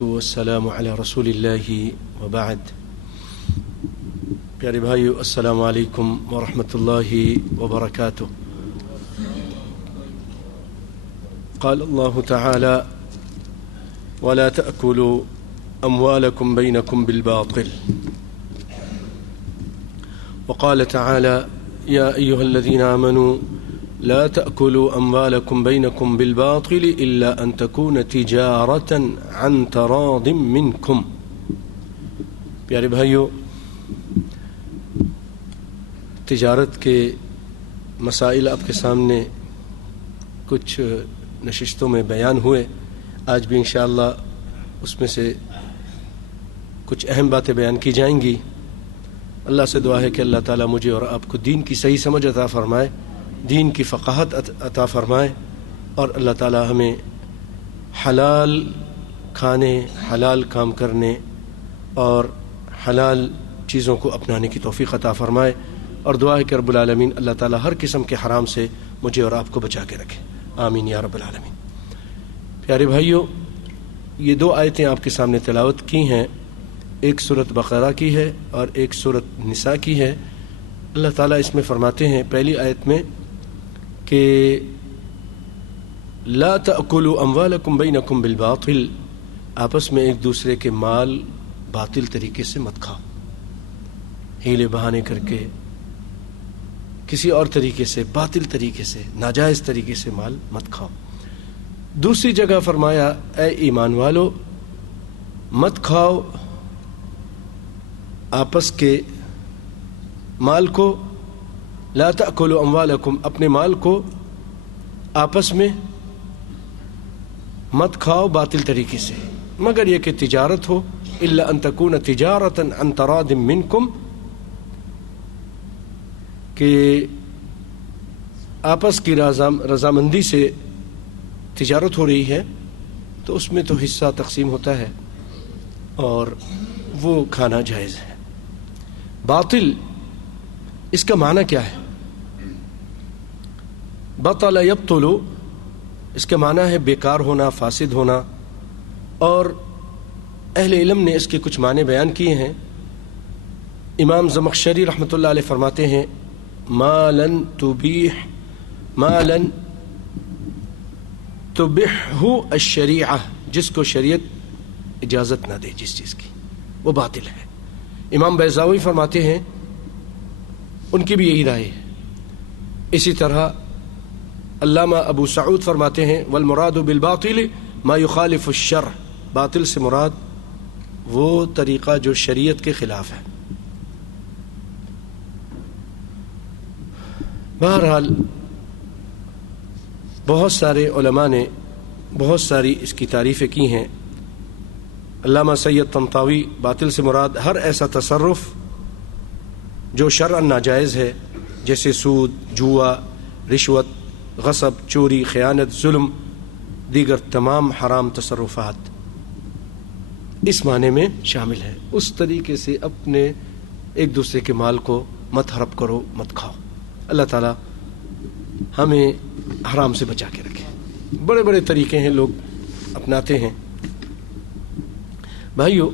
والسلام علی رسول اللہ وبعد۔ پیارے بھائیو، السلام علیکم ورحمۃ اللہ وبرکاتہ۔ قال اللہ تعالی ولا تأکلوا اموالکم بینکم بالباطل، وقال تعالی یا ایہا الذین آمنوا لا تأكلوا أموالكم بينكم بالباطل إلا أن تكون تجارة عن تراض منكم۔ پیارے بھائیو، تجارت کے مسائل آپ کے سامنے کچھ نشستوں میں بیان ہوئے، آج بھی انشاءاللہ اس میں سے کچھ اہم باتیں بیان کی جائیں گی۔ اللہ سے دعا ہے کہ اللہ تعالیٰ مجھے اور آپ کو دین کی صحیح سمجھ عطا فرمائے، دین کی فقاہت عطا فرمائے، اور اللہ تعالی ہمیں حلال کھانے، حلال کام کرنے اور حلال چیزوں کو اپنانے کی توفیق عطا فرمائے، اور دعا ہے کہ رب العالمین اللہ تعالی ہر قسم کے حرام سے مجھے اور آپ کو بچا کے رکھے، آمین یا رب العالمین۔ پیارے بھائیو، یہ دو آیتیں آپ کے سامنے تلاوت کی ہیں، ایک سورۃ بقرہ کی ہے اور ایک سورۃ نساء کی ہے۔ اللہ تعالیٰ اس میں فرماتے ہیں پہلی آیت میں کہ لا تأکلوا اموالکم بینکم بالباطل، آپس میں ایک دوسرے کے مال باطل طریقے سے مت کھاؤ، ہیلے بہانے کر کے، کسی اور طریقے سے، باطل طریقے سے، ناجائز طریقے سے مال مت کھاؤ۔ دوسری جگہ فرمایا اے ایمان والو، مت کھاؤ آپس کے مال کو، لا تأکلوا اموالکم، اپنے مال کو آپس میں مت کھاؤ باطل طریقے سے، مگر یہ کہ تجارت ہو، الا ان تکون تجارتا عن تراض منکم، کہ آپس کی رضامندی سے تجارت ہو رہی ہے تو اس میں تو حصہ تقسیم ہوتا ہے اور وہ کھانا جائز ہے۔ باطل اس کا معنی کیا ہے؟ بطل یبطل، اس کا معنی ہے بیکار ہونا، فاسد ہونا، اور اہل علم نے اس کے کچھ معنی بیان کیے ہیں۔ امام زمخشری رحمۃ اللہ علیہ فرماتے ہیں مالن تبیحہ الشریعہ، جس کو شریعت اجازت نہ دے جس چیز کی، وہ باطل ہے۔ امام بیضاوی فرماتے ہیں، ان کی بھی یہی رائے ہے۔ اسی طرح علامہ ابو سعود فرماتے ہیں والمراد بالباطل ما یخالف الشرع، باطل سے مراد وہ طریقہ جو شریعت کے خلاف ہے۔ بہرحال بہت سارے علماء نے بہت ساری اس کی تعریفیں کی ہیں۔ علامہ سید طنطاوی، باطل سے مراد ہر ایسا تصرف جو شرعاً ناجائز ہے، جیسے سود، جوا، رشوت، غصب، چوری، خیانت، ظلم، دیگر تمام حرام تصرفات اس معنی میں شامل ہے۔ اس طریقے سے اپنے ایک دوسرے کے مال کو مت ہڑپ کرو، مت کھاؤ۔ اللہ تعالی ہمیں حرام سے بچا کے رکھے۔ بڑے بڑے طریقے ہیں، لوگ اپناتے ہیں۔ بھائیو،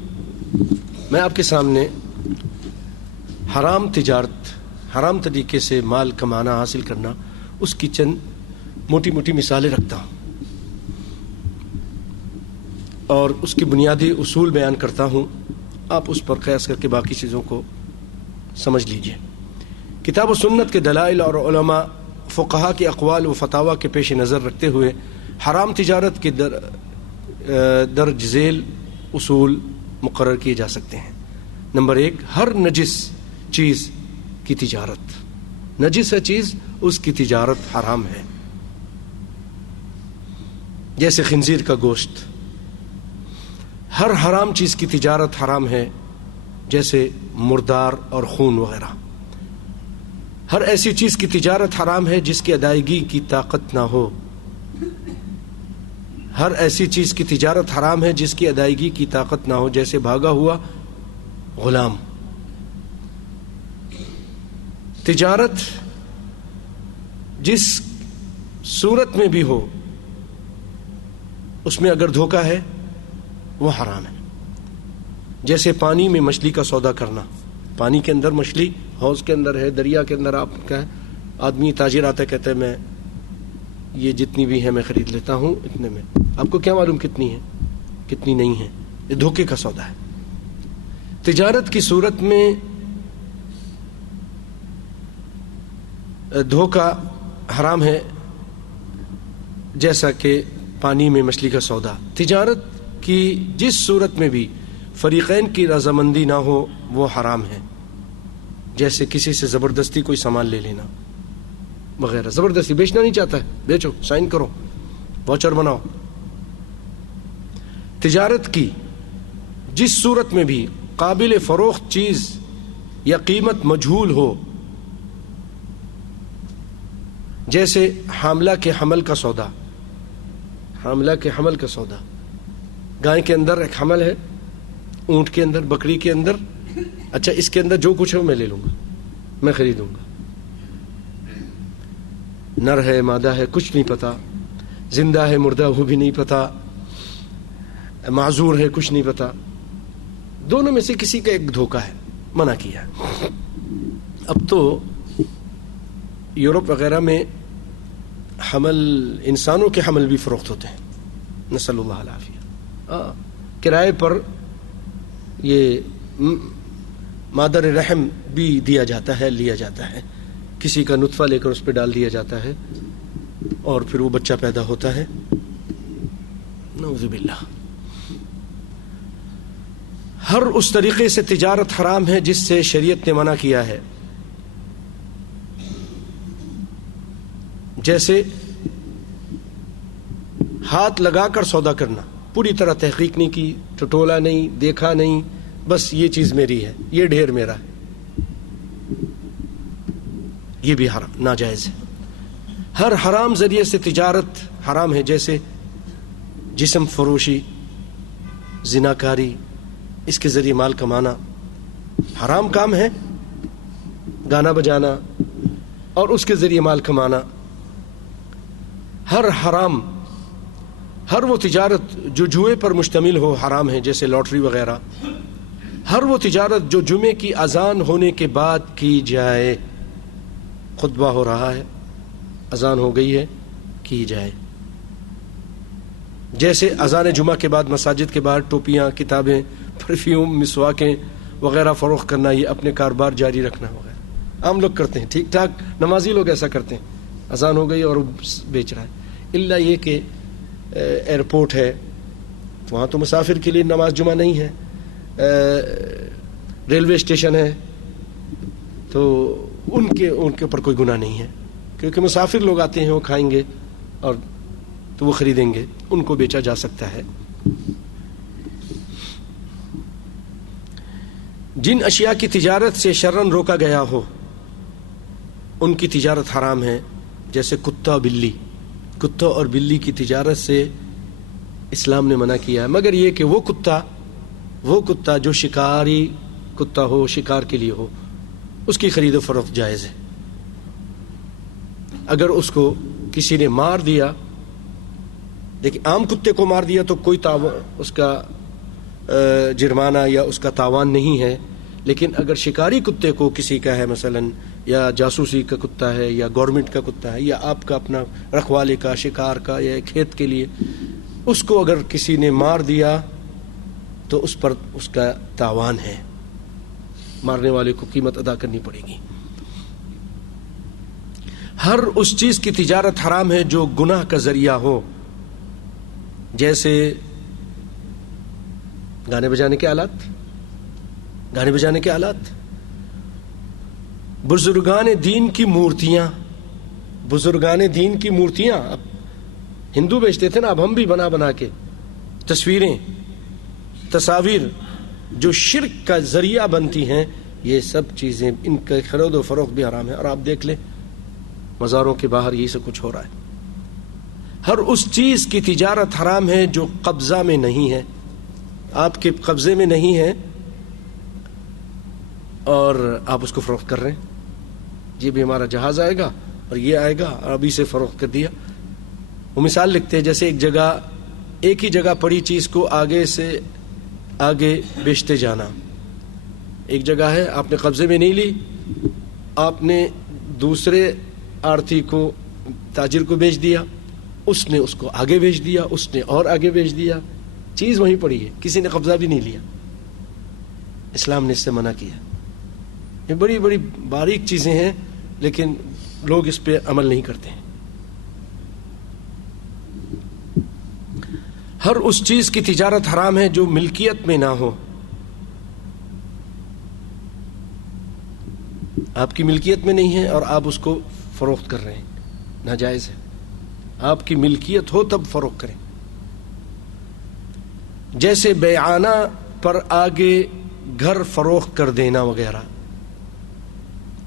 میں آپ کے سامنے حرام تجارت، حرام طریقے سے مال کمانا، حاصل کرنا، اس کی چند موٹی موٹی مثالیں رکھتا ہوں اور اس کی بنیادی اصول بیان کرتا ہوں، آپ اس پر قیاس کر کے باقی چیزوں کو سمجھ لیجئے۔ کتاب و سنت کے دلائل اور علماء فقہا کے اقوال و فتاویٰ کے پیش نظر رکھتے ہوئے حرام تجارت کے درج ذیل اصول مقرر کیے جا سکتے ہیں۔ نمبر 1، ہر نجس چیز کی تجارت، نجس ہے چیز، اس کی تجارت حرام ہے، جیسے خنزیر کا گوشت۔ ہر حرام چیز کی تجارت حرام ہے، جیسے مردار اور خون وغیرہ۔ ہر ایسی چیز کی تجارت حرام ہے جس کی ادائیگی کی طاقت نہ ہو، ہر ایسی چیز کی تجارت حرام ہے جس کی ادائیگی کی طاقت نہ ہو، جیسے بھاگا ہوا غلام۔ تجارت جس صورت میں بھی ہو، اس میں اگر دھوکہ ہے وہ حرام ہے. جیسے پانی میں مچھلی کا سودا کرنا، پانی کے اندر مچھلی حوض کے اندر ہے، دریا کے اندر آپ کا ہے، آدمی تاجر آتا ہے کہتا ہے میں یہ جتنی بھی ہے میں خرید لیتا ہوں اتنے میں، آپ کو کیا معلوم کتنی ہے کتنی نہیں ہے، یہ دھوکے کا سودا ہے. تجارت کی صورت میں دھوکا حرام ہے، جیسا کہ پانی میں مچھلی کا سودا. تجارت کی جس صورت میں بھی فریقین کی رضامندی نہ ہو وہ حرام ہے، جیسے کسی سے زبردستی کوئی سامان لے لینا وغیرہ. زبردستی بیچنا نہیں چاہتا ہے، بیچو، سائن کرو، واچر بناؤ. تجارت کی جس صورت میں بھی قابل فروخت چیز یا قیمت مجہول ہو، جیسے حاملہ کے حمل کا سودا. حاملہ کے حمل کا سودا، گائے کے اندر ایک حمل ہے، اونٹ کے اندر، بکری کے اندر، اچھا اس کے اندر جو کچھ ہے میں لے لوں گا، میں خریدوں گا. نر ہے مادہ ہے کچھ نہیں پتا، زندہ ہے مردہ وہ بھی نہیں پتا، معذور ہے کچھ نہیں پتا. دونوں میں سے کسی کا ایک دھوکہ ہے، منع کیا. اب تو یورپ وغیرہ میں حمل، انسانوں کے حمل بھی فروخت ہوتے ہیں، نسأل اللہ العافیہ. کرائے پر یہ مادر رحم بھی دیا جاتا ہے، لیا جاتا ہے، کسی کا نطفہ لے کر اس پہ ڈال دیا جاتا ہے اور پھر وہ بچہ پیدا ہوتا ہے. نعوذ باللہ. ہر اس طریقے سے تجارت حرام ہے جس سے شریعت نے منع کیا ہے، جیسے ہاتھ لگا کر سودا کرنا، پوری طرح تحقیق نہیں کی، ٹٹولا نہیں، دیکھا نہیں، بس یہ چیز میری ہے، یہ ڈھیر میرا ہے، یہ بھی حرام، ناجائز ہے. ہر حرام ذریعے سے تجارت حرام ہے، جیسے جسم فروشی، زناکاری، اس کے ذریعے مال کمانا حرام کام ہے. گانا بجانا اور اس کے ذریعے مال کمانا. ہر حرام، ہر وہ تجارت جو جوئے پر مشتمل ہو حرام ہے، جیسے لاٹری وغیرہ. ہر وہ تجارت جو جمعے کی اذان ہونے کے بعد کی جائے، خطبہ ہو رہا ہے، اذان ہو گئی ہے، کی جائے. جیسے اذان جمعہ کے بعد مساجد کے باہر ٹوپیاں، کتابیں، پرفیوم، مسواکیں وغیرہ فروخت کرنا، یہ اپنے کاروبار جاری رکھنا وغیرہ عام لوگ کرتے ہیں، ٹھیک ٹھاک نمازی لوگ ایسا کرتے ہیں. اذان ہو گئی اور بیچ رہا ہے. الا یہ کہ ایئرپورٹ ہے، وہاں تو مسافر کے لیے نماز جمعہ نہیں ہے، ریلوے اسٹیشن ہے، تو ان کے اوپر کوئی گناہ نہیں ہے، کیونکہ مسافر لوگ آتے ہیں، وہ کھائیں گے اور تو وہ خریدیں گے، ان کو بیچا جا سکتا ہے. جن اشیاء کی تجارت سے شرعاً روکا گیا ہو ان کی تجارت حرام ہے، جیسے کتا، بلی. کتا اور بلی کی تجارت سے اسلام نے منع کیا ہے، مگر یہ کہ وہ کتا جو شکاری کتا ہو، شکار کے لیے ہو، اس کی خرید و فروخت جائز ہے. اگر اس کو کسی نے مار دیا، دیکھیں عام کتے کو مار دیا تو کوئی اس کا جرمانہ یا اس کا تاوان نہیں ہے، لیکن اگر شکاری کتے کو کسی کا ہے مثلا، یا جاسوسی کا کتا ہے، یا گورنمنٹ کا کتا ہے، یا آپ کا اپنا رکھوالے کا، شکار کا، یا کھیت کے لیے، اس کو اگر کسی نے مار دیا تو اس پر اس کا تاوان ہے، مارنے والے کو قیمت ادا کرنی پڑے گی. ہر اس چیز کی تجارت حرام ہے جو گناہ کا ذریعہ ہو، جیسے گانے بجانے کے آلات، بزرگان دین کی مورتیاں. اب ہندو بیچتے تھے نا، اب ہم بھی بنا کے تصویریں، تصاویر جو شرک کا ذریعہ بنتی ہیں، یہ سب چیزیں، ان کا خرید و فروخت بھی حرام ہے. اور آپ دیکھ لیں مزاروں کے باہر یہی سب کچھ ہو رہا ہے. ہر اس چیز کی تجارت حرام ہے جو قبضہ میں نہیں ہے، آپ کے قبضے میں نہیں ہے اور آپ اس کو فروخت کر رہے ہیں. یہ بھی ہمارا جہاز آئے گا اور یہ آئے گا اور ابھی سے فروخت کر دیا. وہ مثال لکھتے ہیں، جیسے ایک جگہ ایک ہی جگہ پڑی چیز کو آگے سے آگے بیچتے جانا. ایک جگہ ہے آپ نے قبضے میں نہیں لی, آپ نے دوسرے آڑتی کو تاجر کو بیچ دیا, اس نے اس کو آگے بیچ دیا, اس نے اور آگے بیچ دیا, چیز وہیں پڑی ہے, کسی نے قبضہ بھی نہیں لیا. اسلام نے اس سے منع کیا. یہ بڑی بڑی باریک چیزیں ہیں لیکن لوگ اس پہ عمل نہیں کرتے ہیں. ہر اس چیز کی تجارت حرام ہے جو ملکیت میں نہ ہو. آپ کی ملکیت میں نہیں ہے اور آپ اس کو فروخت کر رہے ہیں, ناجائز ہے. آپ کی ملکیت ہو تب فروخت کریں. جیسے بیعانہ پر آگے گھر فروخت کر دینا وغیرہ.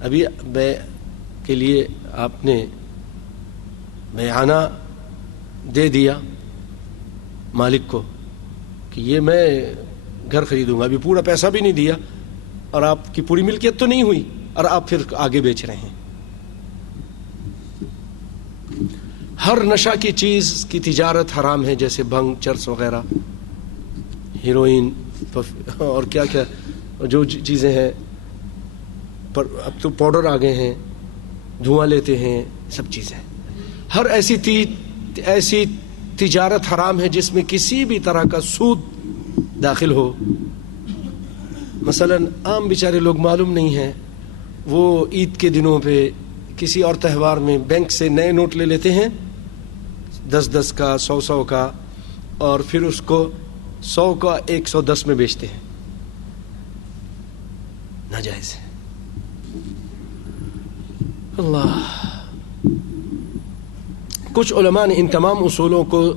ابھی بے کے لیے آپ نے بیعانہ دے دیا مالک کو کہ یہ میں گھر خریدوں گا, ابھی پورا پیسہ بھی نہیں دیا اور آپ کی پوری ملکیت تو نہیں ہوئی اور آپ پھر آگے بیچ رہے ہیں. ہر نشہ کی چیز کی تجارت حرام ہے, جیسے بھنگ, چرس وغیرہ, ہیروئن اور کیا کیا جو چیزیں ہیں. اب تو پاؤڈر آ گئے ہیں, دھواں لیتے ہیں, سب چیزیں. ہر ایسی تجارت حرام ہے جس میں کسی بھی طرح کا سود داخل ہو. مثلا عام بیچارے لوگ معلوم نہیں ہیں, وہ عید کے دنوں پہ کسی اور تہوار میں بینک سے نئے نوٹ لے لیتے ہیں 10-10 کا, 100 کا, اور پھر اس کو 100 کا 110 میں بیچتے ہیں. ناجائز ہے. اللہ. کچھ علماء نے ان تمام اصولوں کو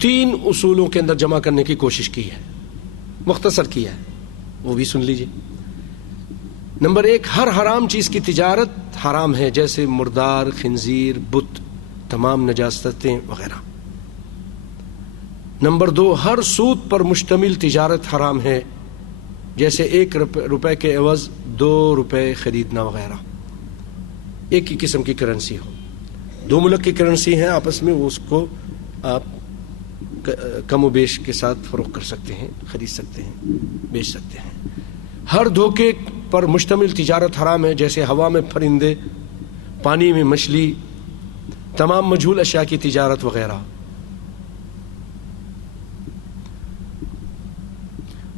3 اصولوں کے اندر جمع کرنے کی کوشش کی ہے, مختصر کیا ہے, وہ بھی سن لیجیے. نمبر 1, ہر حرام چیز کی تجارت حرام ہے, جیسے مردار, خنزیر, بت, تمام نجاستیں وغیرہ. نمبر 2, ہر سود پر مشتمل تجارت حرام ہے, جیسے 1 روپے کے عوض 2 روپے خریدنا وغیرہ. ایک ہی قسم کی کرنسی ہو, 2 ملک کی کرنسی ہیں آپس میں, اس کو آپ کم و بیش کے ساتھ فروخت کر سکتے ہیں, خرید سکتے ہیں, بیچ سکتے ہیں. ہر دھوکے پر مشتمل تجارت حرام ہے, جیسے ہوا میں پرندے, پانی میں مچھلی, تمام مجہول اشیاء کی تجارت وغیرہ.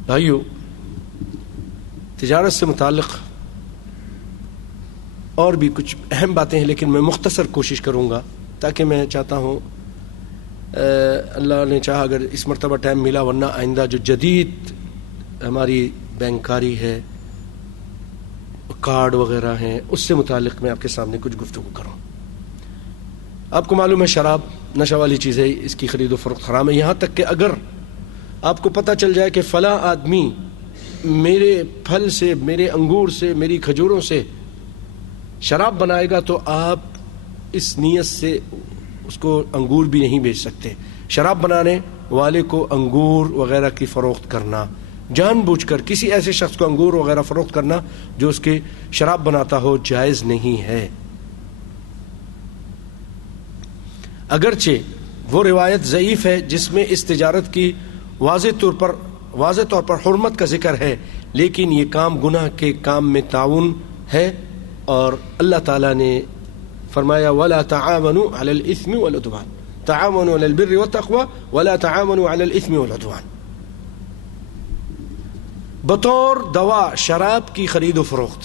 بھائیو, تجارت سے متعلق اور بھی کچھ اہم باتیں ہیں, لیکن میں مختصر کوشش کروں گا, تاکہ میں چاہتا ہوں اللہ نے چاہا اگر اس مرتبہ ٹائم ملا, ورنہ آئندہ جو جدید ہماری بینکاری ہے, کارڈ وغیرہ ہیں, اس سے متعلق میں آپ کے سامنے کچھ گفتگو کروں. آپ کو معلوم ہے شراب نشہ والی چیز ہے, اس کی خرید و فروخت حرام ہے. یہاں تک کہ اگر آپ کو پتہ چل جائے کہ فلاں آدمی میرے پھل سے, میرے انگور سے, میری کھجوروں سے شراب بنائے گا, تو آپ اس نیت سے اس کو انگور بھی نہیں بیچ سکتے. شراب بنانے والے کو انگور وغیرہ کی فروخت کرنا, جان بوجھ کر کسی ایسے شخص کو انگور وغیرہ فروخت کرنا جو اس کے شراب بناتا ہو, جائز نہیں ہے. اگرچہ وہ روایت ضعیف ہے جس میں اس تجارت کی واضح طور پر حرمت کا ذکر ہے, لیکن یہ کام گناہ کے کام میں تعاون ہے, اور اللہ تعالیٰ نے فرمایا وَلَا تَعَاوَنُوا عَلَى الْإِثْمِ وَالْعُدْوَانِ, تَعَاوَنُوا عَلَى الْبِرِّ وَالتَّقْوَى وَلَا تَعَاوَنُوا عَلَى الْإِثْمِ وَالْعُدْوَانِ. بطور دوا شراب کی خرید و فروخت.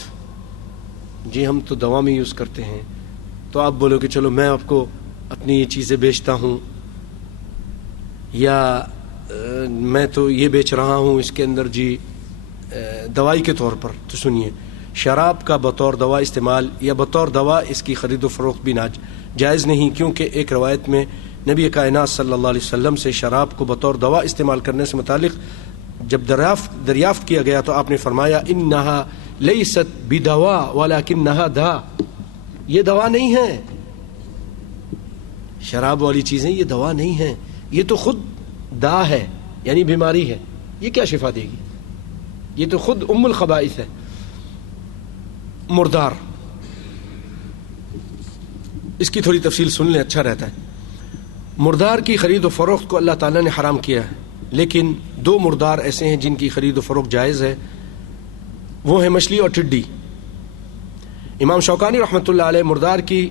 جی ہم تو دوا میں یوز کرتے ہیں, تو آپ بولو کہ چلو میں آپ کو اپنی یہ چیزیں بیچتا ہوں, یا میں تو یہ بیچ رہا ہوں اس کے اندر جی دوائی کے طور پر. تو سنیے, شراب کا بطور دوا استعمال یا بطور دوا اس کی خرید و فروخت بھی جائز نہیں, کیونکہ ایک روایت میں نبی کائنات صلی اللہ علیہ وسلم سے شراب کو بطور دوا استعمال کرنے سے متعلق جب دریافت کیا گیا تو آپ نے فرمایا انہا لیست بدوا ولکنہا دا, یہ دوا نہیں ہے, شراب والی چیزیں یہ دوا نہیں ہیں, یہ تو خود دا ہے, یعنی بیماری ہے, یہ کیا شفا دے گی, یہ تو خود ام الخبائث ہے. مردار, اس کی تھوڑی تفصیل سن لیں, اچھا رہتا ہے. مردار کی خرید و فروخت کو اللہ تعالیٰ نے حرام کیا ہے، لیکن دو مردار ایسے ہیں جن کی خرید و فروخت جائز ہے، وہ ہیں مچھلی اور ٹڈی۔ امام شوکانی رحمۃ اللہ علیہ مردار کی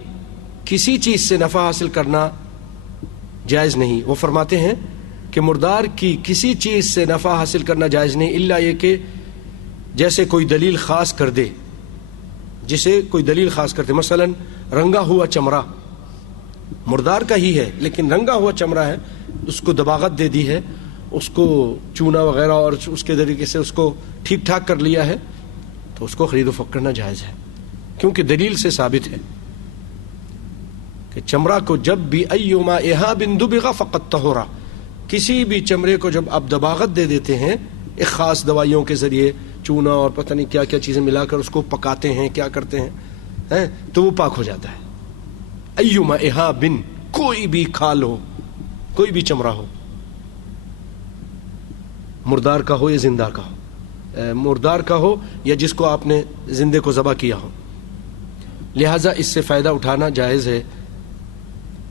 کسی چیز سے نفع حاصل کرنا جائز نہیں، وہ فرماتے ہیں کہ مردار کی کسی چیز سے نفع حاصل کرنا جائز نہیں، الا یہ کہ جیسے کوئی دلیل خاص کر دے، جسے کوئی دلیل خاص کر دے، مثلا رنگا ہوا چمڑا مردار کا ہی ہے لیکن رنگا ہوا چمڑا ہے، اس کو دباغت دے دی ہے، اس کو چونا وغیرہ اور اس کے طریقے سے اس کو ٹھیک ٹھاک کر لیا ہے، تو اس کو خرید و فروخت کرنا جائز ہے، کیونکہ دلیل سے ثابت ہے کہ چمڑا کو جب بھی ایما اہاب دبغ فقد طہرا، کسی بھی چمڑے کو جب آپ دباغت دے دیتے ہیں ایک خاص دوائیوں کے ذریعے، چونا اور پتہ نہیں کیا کیا چیزیں ملا کر اس کو پکاتے ہیں، کیا کرتے ہیں تو وہ پاک ہو جاتا ہے۔ ایما اہاب، کوئی بھی کھال ہو، کوئی بھی چمڑا ہو، مردار کا ہو یا زندہ کا ہو، مردار کا ہو یا جس کو آپ نے زندے کو ذبح کیا ہو، لہٰذا اس سے فائدہ اٹھانا جائز ہے،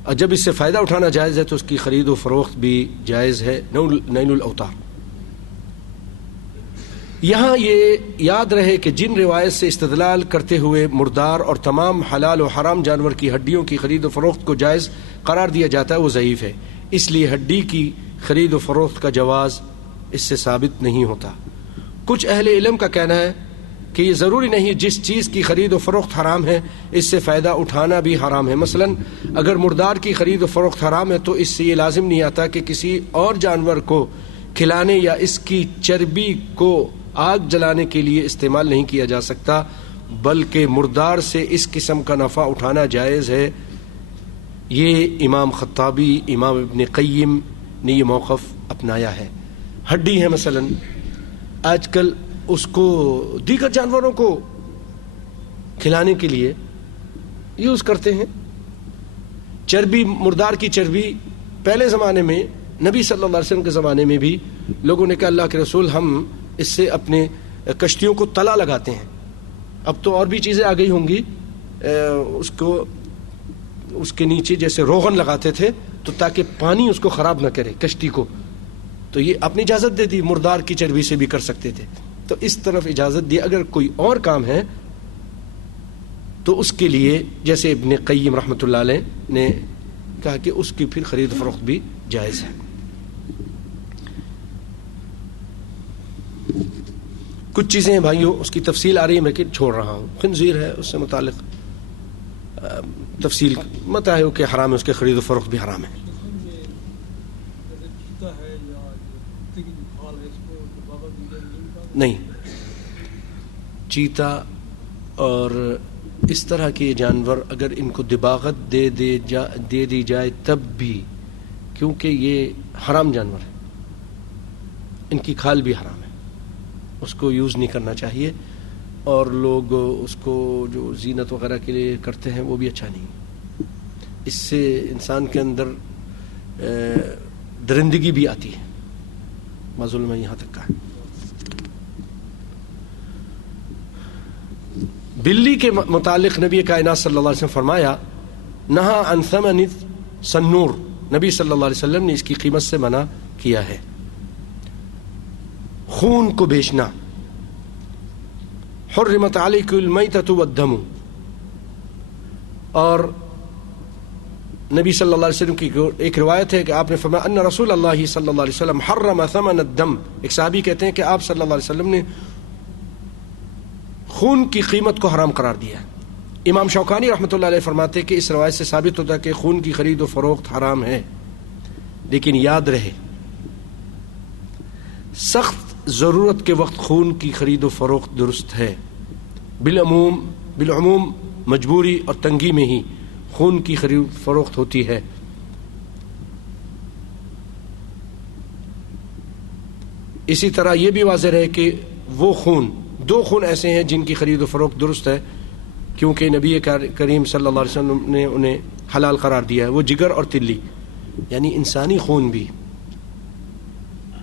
اور جب اس سے فائدہ اٹھانا جائز ہے تو اس کی خرید و فروخت بھی جائز ہے۔ نیل الاوتار۔ یہاں یہ یاد رہے کہ جن روایت سے استدلال کرتے ہوئے مردار اور تمام حلال و حرام جانور کی ہڈیوں کی خرید و فروخت کو جائز قرار دیا جاتا ہے وہ ضعیف ہے، اس لیے ہڈی کی خرید و فروخت کا جواز اس سے ثابت نہیں ہوتا۔ کچھ اہل علم کا کہنا ہے کہ یہ ضروری نہیں جس چیز کی خرید و فروخت حرام ہے اس سے فائدہ اٹھانا بھی حرام ہے، مثلا اگر مردار کی خرید و فروخت حرام ہے تو اس سے یہ لازم نہیں آتا کہ کسی اور جانور کو کھلانے یا اس کی چربی کو آگ جلانے کے لیے استعمال نہیں کیا جا سکتا، بلکہ مردار سے اس قسم کا نفع اٹھانا جائز ہے۔ یہ امام خطابی، امام ابن قیم نے یہ موقف اپنایا ہے۔ ہڈی ہے مثلا، آج کل اس کو دیگر جانوروں کو کھلانے کے لیے یوز کرتے ہیں۔ چربی، مردار کی چربی پہلے زمانے میں نبی صلی اللہ علیہ وسلم کے زمانے میں بھی لوگوں نے کہا اللہ کے رسول ہم اس سے اپنے کشتیوں کو تلا لگاتے ہیں، اب تو اور بھی چیزیں آ گئی ہوں گی، اس کو اس کے نیچے جیسے روغن لگاتے تھے تو تاکہ پانی اس کو خراب نہ کرے کشتی کو، تو یہ اپنی اجازت دے دی، مردار کی چربی سے بھی کر سکتے تھے، تو اس طرف اجازت دی۔ اگر کوئی اور کام ہے تو اس کے لیے جیسے ابن قیم رحمۃ اللہ علیہ نے کہا کہ اس کی پھر خرید فروخت بھی جائز ہے۔ کچھ چیزیں ہیں بھائیوں اس کی تفصیل آ رہی ہے میں کہ چھوڑ رہا ہوں، خنزیر ہے اس سے متعلق تفصیل مت ہے کہ حرام ہے، اس کے خرید و فروخت بھی حرام ہے۔ نہیں، چیتا اور اس طرح کے جانور اگر ان کو دباغت دے دی جائے تب بھی، کیونکہ یہ حرام جانور ہے، ان کی کھال بھی حرام ہے، اس کو یوز نہیں کرنا چاہیے، اور لوگ اس کو جو زینت وغیرہ کے لیے کرتے ہیں وہ بھی اچھا نہیں، اس سے انسان کے اندر درندگی بھی آتی ہے، معذول میں یہاں تک کہا۔ بلی کے متعلق نبی کائنات صلی اللہ علیہ وسلم فرمایا نہا عن ثمن سنور، نبی صلی اللہ علیہ وسلم نے اس کی قیمت سے منع کیا ہے۔ خون کو بیچنا، حرمت علیکم المیتۃ والدم، اور نبی صلی اللہ علیہ وسلم کی ایک روایت ہے کہ آپ نے فرمایا ان رسول اللہ صلی اللہ علیہ وسلم حرم ثمن الدم، ایک صحابی کہتے ہیں کہ آپ صلی اللہ علیہ وسلم نے خون کی قیمت کو حرام قرار دیا۔ امام شوکانی رحمۃ اللہ علیہ فرماتے کہ اس روایت سے ثابت ہوتا ہے کہ خون کی خرید و فروخت حرام ہے، لیکن یاد رہے سخت ضرورت کے وقت خون کی خرید و فروخت درست ہے، بالعموم مجبوری اور تنگی میں ہی خون کی خرید و فروخت ہوتی ہے۔ اسی طرح یہ بھی واضح رہے کہ وہ خون، دو خون ایسے ہیں جن کی خرید و فروخت درست ہے کیونکہ نبی کریم صلی اللہ علیہ وسلم نے انہیں حلال قرار دیا ہے، وہ جگر اور تلی، یعنی انسانی خون بھی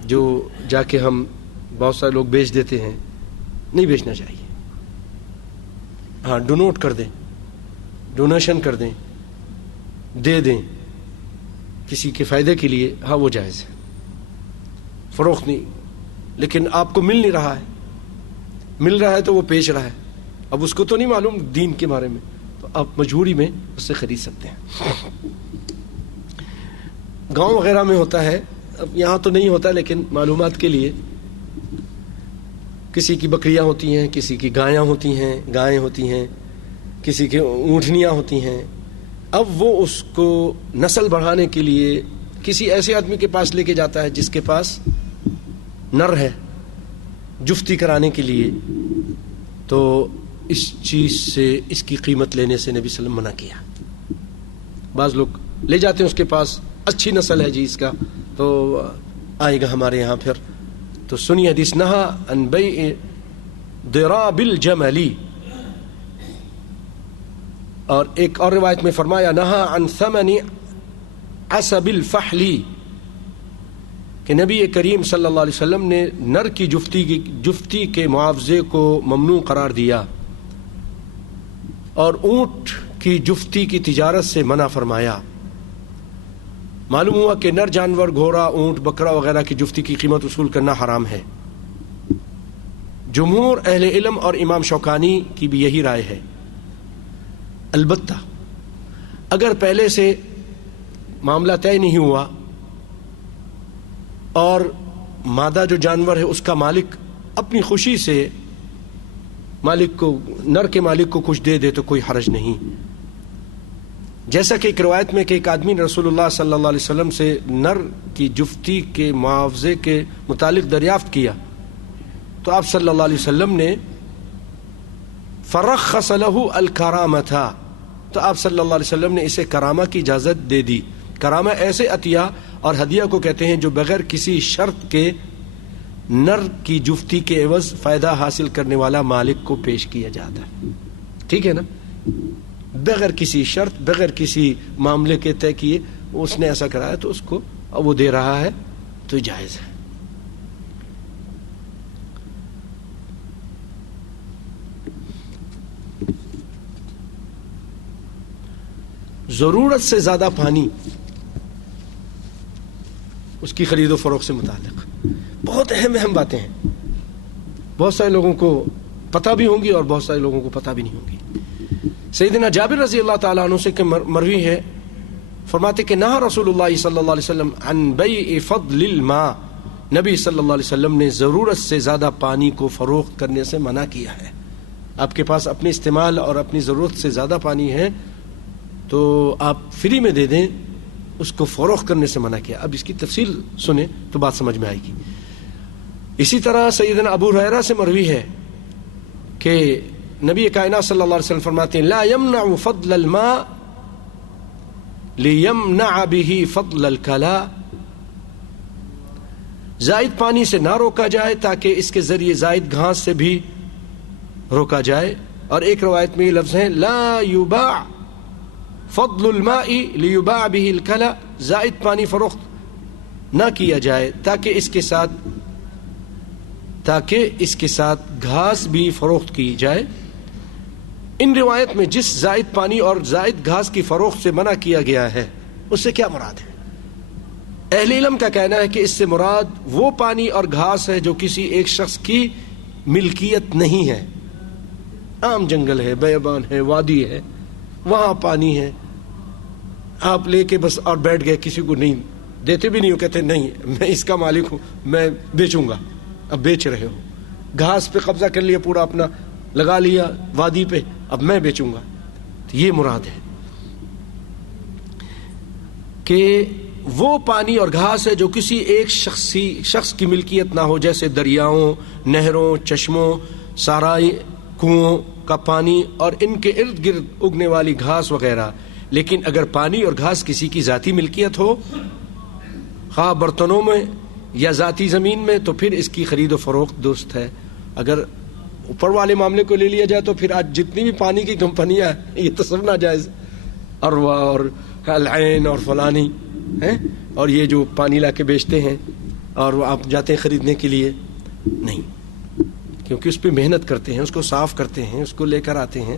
جو جا کے ہم بہت سارے لوگ بیچ دیتے ہیں، نہیں بیچنا چاہیے، ہاں ڈونیٹ کر دیں، ڈونیشن کر دیں، دے دیں، کسی کے فائدے کے لیے، ہاں وہ جائز ہے، فروخت نہیں، لیکن آپ کو مل نہیں رہا ہے، مل رہا ہے تو وہ بیچ رہا ہے، اب اس کو تو نہیں معلوم دین کے بارے میں، تو آپ مجبوری میں اس سے خرید سکتے ہیں۔ گاؤں وغیرہ میں ہوتا ہے، اب یہاں تو نہیں ہوتا، لیکن معلومات کے لیے، کسی کی بکریاں ہوتی ہیں، کسی کی گائیں ہوتی ہیں، کسی کی اونٹنیاں ہوتی ہیں، اب وہ اس کو نسل بڑھانے کے لیے کسی ایسے آدمی کے پاس لے کے جاتا ہے جس کے پاس نر ہے، جفتی کرانے کے لیے، تو اس چیز سے، اس کی قیمت لینے سے نبی صلی اللہ علیہ وسلم منع کیا۔ بعض لوگ لے جاتے ہیں اس کے پاس، اچھی نسل ہے جی اس کا، تو آئے گا ہمارے یہاں پھر، تو سنی حدیث، نہا عن بیع ضراب الجمل، اور ایک اور روایت میں فرمایا نہا عن ثمن عصب الفحل، کہ نبی کریم صلی اللہ علیہ وسلم نے نر کی جفتی کے معاوضے کو ممنوع قرار دیا، اور اونٹ کی جفتی کی تجارت سے منع فرمایا۔ معلوم ہوا کہ نر جانور، گھوڑا، اونٹ، بکرا وغیرہ کی جفتی کی قیمت وصول کرنا حرام ہے۔ جمہور اہل علم اور امام شوکانی کی بھی یہی رائے ہے۔ البتہ اگر پہلے سے معاملہ طے نہیں ہوا اور مادہ جو جانور ہے اس کا مالک اپنی خوشی سے مالک کو، نر کے مالک کو کچھ دے دے تو کوئی حرج نہیں۔ جیسا کہ ایک روایت میں کہ ایک آدمی نے رسول اللہ صلی اللہ علیہ وسلم سے نر کی جفتی کے معاوضے کے متعلق دریافت کیا، تو آپ صلی اللہ علیہ وسلم نے فرخص له الکرامۃ، تو آپ صلی اللہ علیہ وسلم نے اسے کرامہ کی اجازت دے دی۔ کرامہ ایسے عطیہ اور ہدیہ کو کہتے ہیں جو بغیر کسی شرط کے نر کی جفتی کے عوض فائدہ حاصل کرنے والا مالک کو پیش کیا جاتا ہے، ٹھیک ہے نا، بغیر کسی شرط، بغیر کسی معاملے کے طے کیے، اس نے ایسا کرایا تو اس کو وہ دے رہا ہے تو جائز ہے۔ ضرورت سے زیادہ پانی، اس کی خرید و فروخت سے متعلق بہت اہم باتیں ہیں، بہت سارے لوگوں کو پتہ بھی ہوں گی اور بہت سارے لوگوں کو پتہ بھی نہیں ہوں گی۔ سیدنا جابر رضی اللہ تعالیٰ عنہ سے کہ مروی ہے، فرماتے کہ نہا رسول اللہ صلی اللہ علیہ وسلم عن بیع فضل الماء، نبی صلی اللہ علیہ وسلم نے ضرورت سے زیادہ پانی کو فروخت کرنے سے منع کیا ہے۔ آپ کے پاس اپنے استعمال اور اپنی ضرورت سے زیادہ پانی ہے تو آپ فری میں دے دیں، اس کو فروخت کرنے سے منع کیا۔ اب اس کی تفصیل سنیں تو بات سمجھ میں آئے گی۔ اسی طرح سیدنا ابو ہریرہ سے مروی ہے کہ نبی کائنات صلی اللہ علیہ وسلم فرماتے ہیں لا یمنع فضل الماء لیمنع به فضل الکلا، زائد پانی سے نہ روکا جائے تاکہ اس کے ذریعے زائد گھاس سے بھی روکا جائے۔ اور ایک روایت میں یہ لفظ ہیں لا یباع فضل الماء لیباع به الکلا، زائد پانی فروخت نہ کیا جائے تاکہ اس کے ساتھ گھاس بھی فروخت کی جائے۔ ان روایت میں جس زائد پانی اور زائد گھاس کی فروخت سے منع کیا گیا ہے اس سے کیا مراد ہے؟ اہل علم کا کہنا ہے کہ اس سے مراد وہ پانی اور گھاس ہے جو کسی ایک شخص کی ملکیت نہیں ہے، عام جنگل ہے، بیابان ہے، وادی ہے، وہاں پانی ہے، آپ لے کے بس اور بیٹھ گئے، کسی کو نہیں دیتے بھی نہیں ہو، کہتے نہیں میں اس کا مالک ہوں، میں بیچوں گا، اب بیچ رہے ہو، گھاس پہ قبضہ کر لیا، پورا اپنا لگا لیا وادی پہ، اب میں بیچوں گا، تو یہ مراد ہے کہ وہ پانی اور گھاس ہے جو کسی ایک شخص کی ملکیت نہ ہو، جیسے دریاؤں، نہروں، چشموں، صحرائی، کنوؤں کا پانی اور ان کے ارد گرد اگنے والی گھاس وغیرہ۔ لیکن اگر پانی اور گھاس کسی کی ذاتی ملکیت ہو، خواہ برتنوں میں یا ذاتی زمین میں، تو پھر اس کی خرید و فروخت درست ہے۔ اگر اوپر والے معاملے کو لے لیا جائے تو پھر آج جتنی بھی پانی کی کمپنیاں ہیں یہ تو سب ناجائز، اور العین اور فلانی ہیں، اور یہ جو پانی لا کے بیچتے ہیں اور آپ جاتے ہیں خریدنے کے لیے، نہیں، کیونکہ اس پہ محنت کرتے ہیں، اس کو صاف کرتے ہیں، اس کو لے کر آتے ہیں۔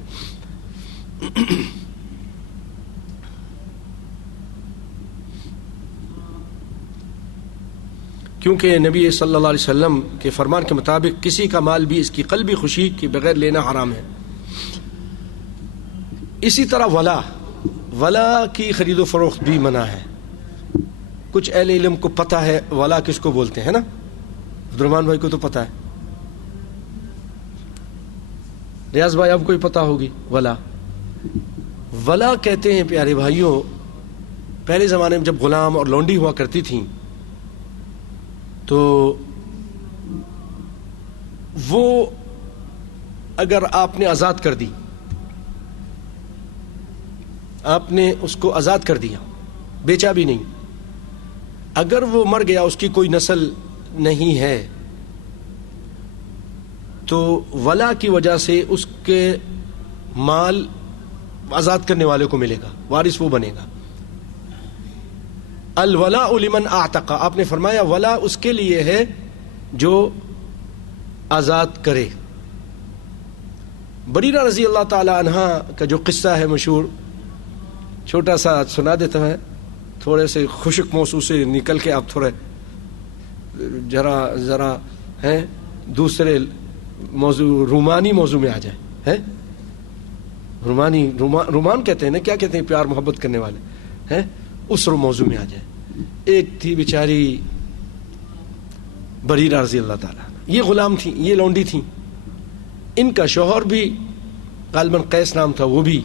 کیونکہ نبی صلی اللہ علیہ وسلم کے فرمان کے مطابق کسی کا مال بھی اس کی قلبی خوشی کے بغیر لینا حرام ہے۔ اسی طرح ولا کی خرید و فروخت بھی منع ہے۔ کچھ اہل علم کو پتہ ہے ولا کس کو بولتے ہیں نا، عبدالرحمان بھائی کو تو پتہ ہے، ریاض بھائی آپ کو ہی پتہ ہوگی۔ ولا کہتے ہیں پیارے بھائیوں، پہلے زمانے میں جب غلام اور لونڈی ہوا کرتی تھیں تو وہ اگر آپ نے آزاد کر دی، آپ نے اس کو آزاد کر دیا، بیچا بھی نہیں، اگر وہ مر گیا، اس کی کوئی نسل نہیں ہے، تو ولا کی وجہ سے اس کے مال آزاد کرنے والے کو ملے گا، وارث وہ بنے گا۔ الولاء لمن اعتق، آپ نے فرمایا ولا اس کے لیے ہے جو آزاد کرے۔ بریرہ رضی اللہ تعالی عنہا کا جو قصہ ہے مشہور، چھوٹا سا سنا دیتا ہے، تھوڑے سے خشک موضوع سے نکل کے آپ تھوڑے ذرا ہیں دوسرے موضوع، رومانی موضوع میں آ جائیں، ہیں رومان کہتے ہیں نا، کیا کہتے ہیں پیار محبت کرنے والے ہیں، اس موضوع میں آ جائے۔ ایک تھی بیچاری بریرہ رضی اللہ تعالیٰ، یہ غلام تھی، یہ لونڈی تھی، ان کا شوہر بھی غالباً قیس نام تھا، وہ بھی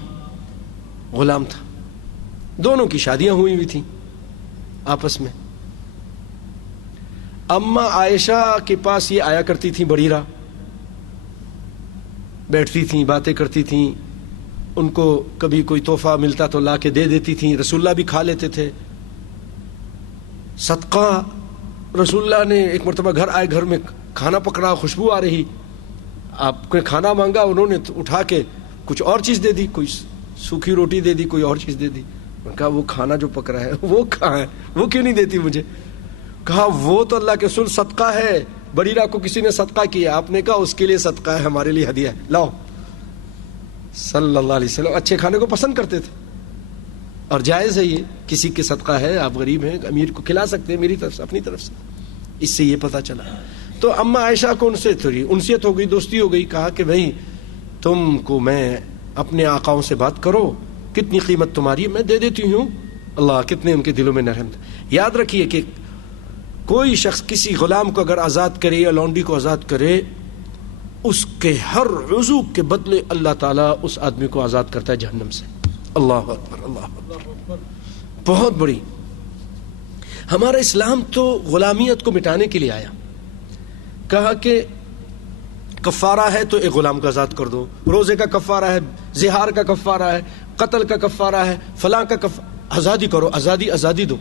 غلام تھا، دونوں کی شادیاں ہوئی تھیں آپس میں۔ اما عائشہ کے پاس یہ آیا کرتی تھی بریرہ، بیٹھتی تھیں، باتیں کرتی تھیں، ان کو کبھی کوئی تحفہ ملتا تو لا کے دے دیتی تھیں، رسول اللہ بھی کھا لیتے تھے۔ صدقہ رسول اللہ نے ایک مرتبہ گھر آئے، گھر میں کھانا پکڑا، خوشبو آ رہی، آپ نے کھانا مانگا، انہوں نے اٹھا کے کچھ اور چیز دے دی، کوئی سوکھی روٹی دے دی، کوئی اور چیز دے دی۔ انہوں نے کہا وہ کھانا جو پک رہا ہے وہ کہاں ہے، وہ کیوں نہیں دیتی مجھے؟ کہا وہ تو اللہ کے رسول صدقہ ہے، بریرہ کو کسی نے صدقہ کیا، آپ نے کہا اس کے لیے صدقہ ہے، ہمارے لیے ہدیہ ہے، لاؤ۔ صلی اللہ علیہ وسلم اچھے کھانے کو پسند کرتے تھے، اور جائز ہے، یہ کسی کے صدقہ ہے، آپ غریب ہیں، امیر کو کھلا سکتے ہیں، میری طرف سے، اپنی طرف سے۔ اس سے یہ پتہ چلا۔ تو اما عائشہ کو ان سے تھوڑی انسیت ہو گئی، دوستی ہو گئی، کہا کہ بھائی تم کو میں اپنے آقاؤں سے بات کرو، کتنی قیمت تمہاری ہے، میں دے دیتی ہوں۔ اللہ کتنے ان کے دلوں میں نرم تھا۔ یاد رکھیے کہ کوئی شخص کسی غلام کو اگر آزاد کرے یا لونڈی کو آزاد کرے، اس کے ہر عضو کے بدلے اللہ تعالیٰ اس آدمی کو آزاد کرتا ہے جہنم سے۔ اللہ اکبر، اللہ اکبر، بہت بڑی۔ ہمارا اسلام تو غلامیت کو مٹانے کے لیے آیا، کہا کہ کفارہ ہے تو ایک غلام کو آزاد کر دو، روزے کا کفارہ ہے، زہار کا کفارہ ہے، قتل کا کفارہ ہے، فلاں کا آزادی کرو، آزادی دو۔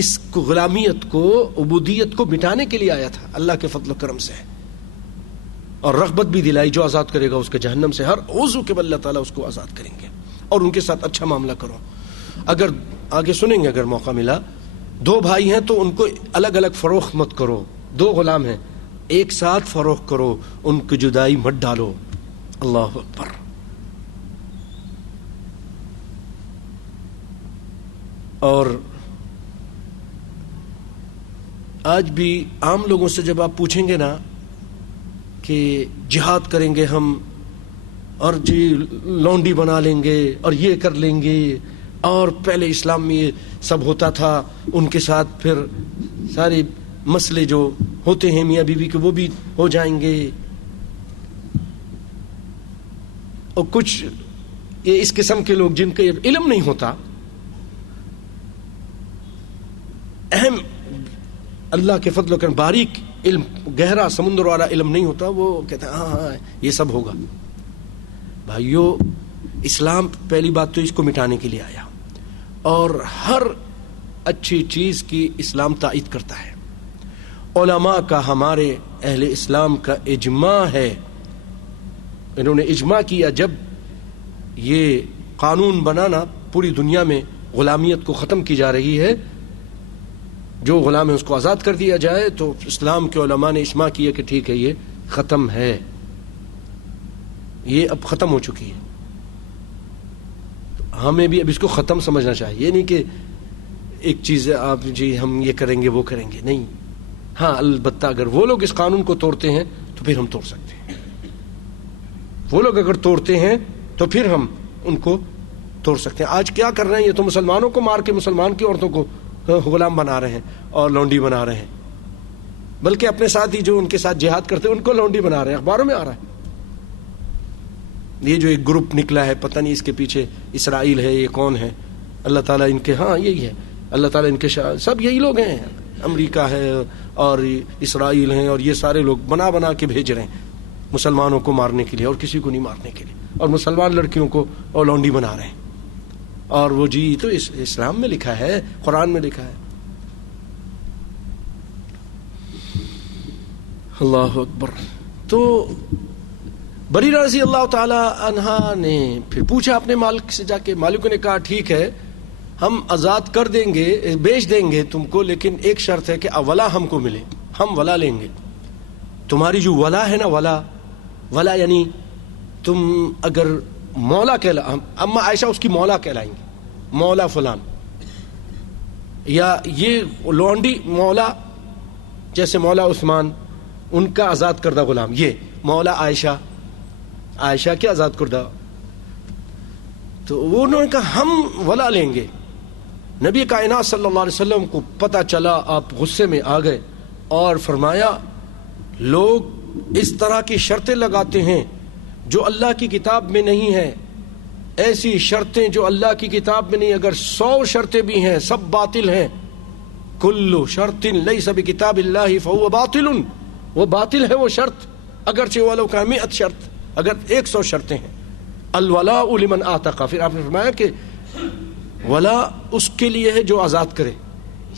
اس کو غلامیت کو، عبودیت کو مٹانے کے لیے آیا تھا، اللہ کے فضل و کرم سے، اور رغبت بھی دلائی، جو آزاد کرے گا اس کے جہنم سے ہر عضو کے اللہ تعالیٰ اس کو آزاد کریں گے، اور ان کے ساتھ اچھا معاملہ کرو۔ اگر آگے سنیں گے، اگر موقع ملا، دو بھائی ہیں تو ان کو الگ الگ فروخت مت کرو، دو غلام ہیں ایک ساتھ فروخت کرو، ان کی جدائی مت ڈالو۔ اللہ اکبر۔ اور آج بھی عام لوگوں سے جب آپ پوچھیں گے نا کہ جہاد کریں گے ہم، اور جی لونڈی بنا لیں گے، اور یہ کر لیں گے، اور پہلے اسلام میں یہ سب ہوتا تھا، ان کے ساتھ پھر سارے مسئلے جو ہوتے ہیں میاں بیوی کے وہ بھی ہو جائیں گے، اور کچھ یہ اس قسم کے لوگ جن کا علم نہیں ہوتا، اہم اللہ کے فضل و کرم باریک علم، گہرا سمندر والا علم نہیں ہوتا، وہ کہتے ہیں ہاں یہ سب ہوگا۔ بھائیو، اسلام پہلی بات تو اس کو مٹانے کے لیے آیا، اور ہر اچھی چیز کی اسلام تائید کرتا ہے۔ علماء کا، ہمارے اہل اسلام کا اجماع ہے، انہوں نے اجماع کیا جب یہ قانون بنانا پوری دنیا میں غلامیت کو ختم کی جا رہی ہے، جو غلام ہے اس کو آزاد کر دیا جائے، تو اسلام کے علماء نے اجماع کیا کہ ٹھیک ہے، یہ ختم ہے، یہ اب ختم ہو چکی ہے۔ ہمیں بھی اب اس کو ختم سمجھنا چاہیے، یہ نہیں کہ ایک چیز آپ جی ہم یہ کریں گے وہ کریں گے، نہیں، ہاں البتہ اگر وہ لوگ اس قانون کو توڑتے ہیں تو پھر ہم توڑ سکتے ہیں. وہ لوگ اگر توڑتے ہیں تو پھر ہم ان کو توڑ سکتے ہیں. آج کیا کر رہے ہیں؟ یہ تو مسلمانوں کو مار کے مسلمان کی عورتوں کو غلام بنا رہے ہیں اور لونڈی بنا رہے ہیں، بلکہ اپنے ساتھ ہی جو ان کے ساتھ جہاد کرتے ہیں ان کو لونڈی بنا رہے ہیں. اخباروں میں آ رہا ہے. یہ جو ایک گروپ نکلا ہے، پتہ نہیں اس کے پیچھے اسرائیل ہے، یہ کون ہے؟ اللہ تعالیٰ ان کے، ہاں یہی ہے، اللہ تعالیٰ ان کے سب یہی لوگ ہیں. امریکہ ہے اور اسرائیل ہیں، اور یہ سارے لوگ بنا بنا کے بھیج رہے ہیں مسلمانوں کو مارنے کے لیے اور کسی کو نہیں مارنے کے لیے، اور مسلمان لڑکیوں کو اور لونڈی بنا رہے ہیں. اور وہ جی تو اسلام میں لکھا ہے، قرآن میں لکھا ہے. اللہ اکبر. تو بریرہ رضی اللہ تعالی عنہا نے پھر پوچھا اپنے مالک سے جا کے. مالک نے کہا ٹھیک ہے ہم آزاد کر دیں گے، بیچ دیں گے تم کو، لیکن ایک شرط ہے کہ ولا ہم کو ملے، ہم ولا لیں گے. تمہاری جو ولا ہے نا، ولا یعنی تم اگر مولا اما عائشہ اس کی مولا کہلائیں گے، مولا فلان، یا یہ لونڈی مولا جیسے مولا عثمان ان کا آزاد کردہ غلام، یہ مولا عائشہ کے آزاد کردہ. تو وہ انہوں نے کہا ہم ولا لیں گے. نبی کائنات صلی اللہ علیہ وسلم کو پتہ چلا، آپ غصے میں آ گئے اور فرمایا لوگ اس طرح کی شرطیں لگاتے ہیں جو اللہ کی کتاب میں نہیں ہے. ایسی شرطیں جو اللہ کی کتاب میں نہیں، اگر 100 شرطیں بھی ہیں سب باطل ہیں. کل شرط لیس بکتاب اللہ فہو باطل، وہ باطل ہے وہ شرط، اگرچہ ولو کا 100 شرط، اگر 100 شرطیں ہیں. الولاء لمن اعتق، پھر آپ نے فرمایا کہ ولا اس کے لیے ہے جو آزاد کرے.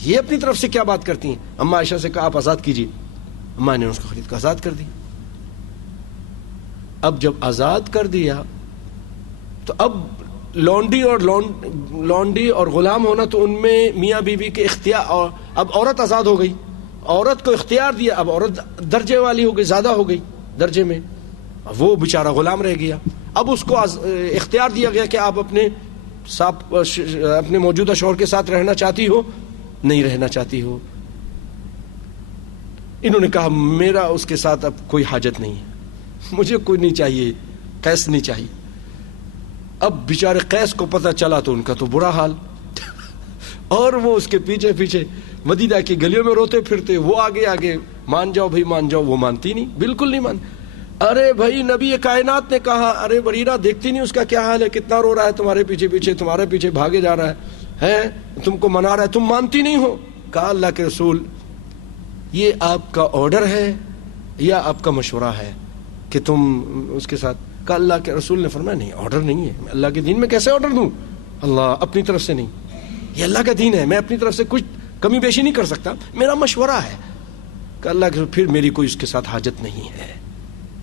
یہ اپنی طرف سے کیا بات کرتی ہیں؟ اما عائشہ سے کہا آپ آزاد کیجیے، اما نے اس کو خرید کر آزاد کر دی. اب جب آزاد کر دیا تو اب لونڈی اور غلام ہونا تو ان میں میاں بیوی کے اختیار، اور اب عورت آزاد ہو گئی، عورت کو اختیار دیا، اب عورت درجے والی ہو گئی، زیادہ ہو گئی درجے میں، وہ بیچارہ غلام رہ گیا. اب اس کو اختیار دیا گیا کہ آپ اپنے موجودہ شوہر کے ساتھ رہنا چاہتی ہو، نہیں رہنا چاہتی ہو. انہوں نے کہا میرا اس کے ساتھ اب کوئی حاجت نہیں ہے، مجھے کوئی نہیں چاہیے، قیس نہیں چاہیے. اب بیچارے قیس کو پتہ چلا تو ان کا تو برا حال، اور وہ اس کے پیچھے پیچھے مدینہ کی گلیوں میں روتے پھرتے. وہ آگے مان جاؤ بھائی مان جاؤ، وہ مانتی نہیں، بالکل نہیں مان. ارے بھائی نبی کائنات نے کہا ارے بریرہ دیکھتی نہیں اس کا کیا حال ہے، کتنا رو رہا ہے تمہارے پیچھے پیچھے، تمہارے پیچھے بھاگے جا رہا ہے، تم کو منا رہا ہے، تم مانتی نہیں ہو. کہا اللہ کے رسول یہ آپ کا آرڈر ہے یا آپ کا مشورہ ہے کہ تم اس کے ساتھ؟ کہا اللہ کے رسول نے فرمایا نہیں، آرڈر نہیں ہے، اللہ کے دین میں کیسے آرڈر دوں؟ اللہ اپنی طرف سے نہیں، یہ اللہ کا دین ہے، میں اپنی طرف سے کچھ کمی بیشی نہیں کر سکتا، میرا مشورہ ہے. کہ اللہ کے پھر میری کوئی اس کے ساتھ حاجت نہیں ہے.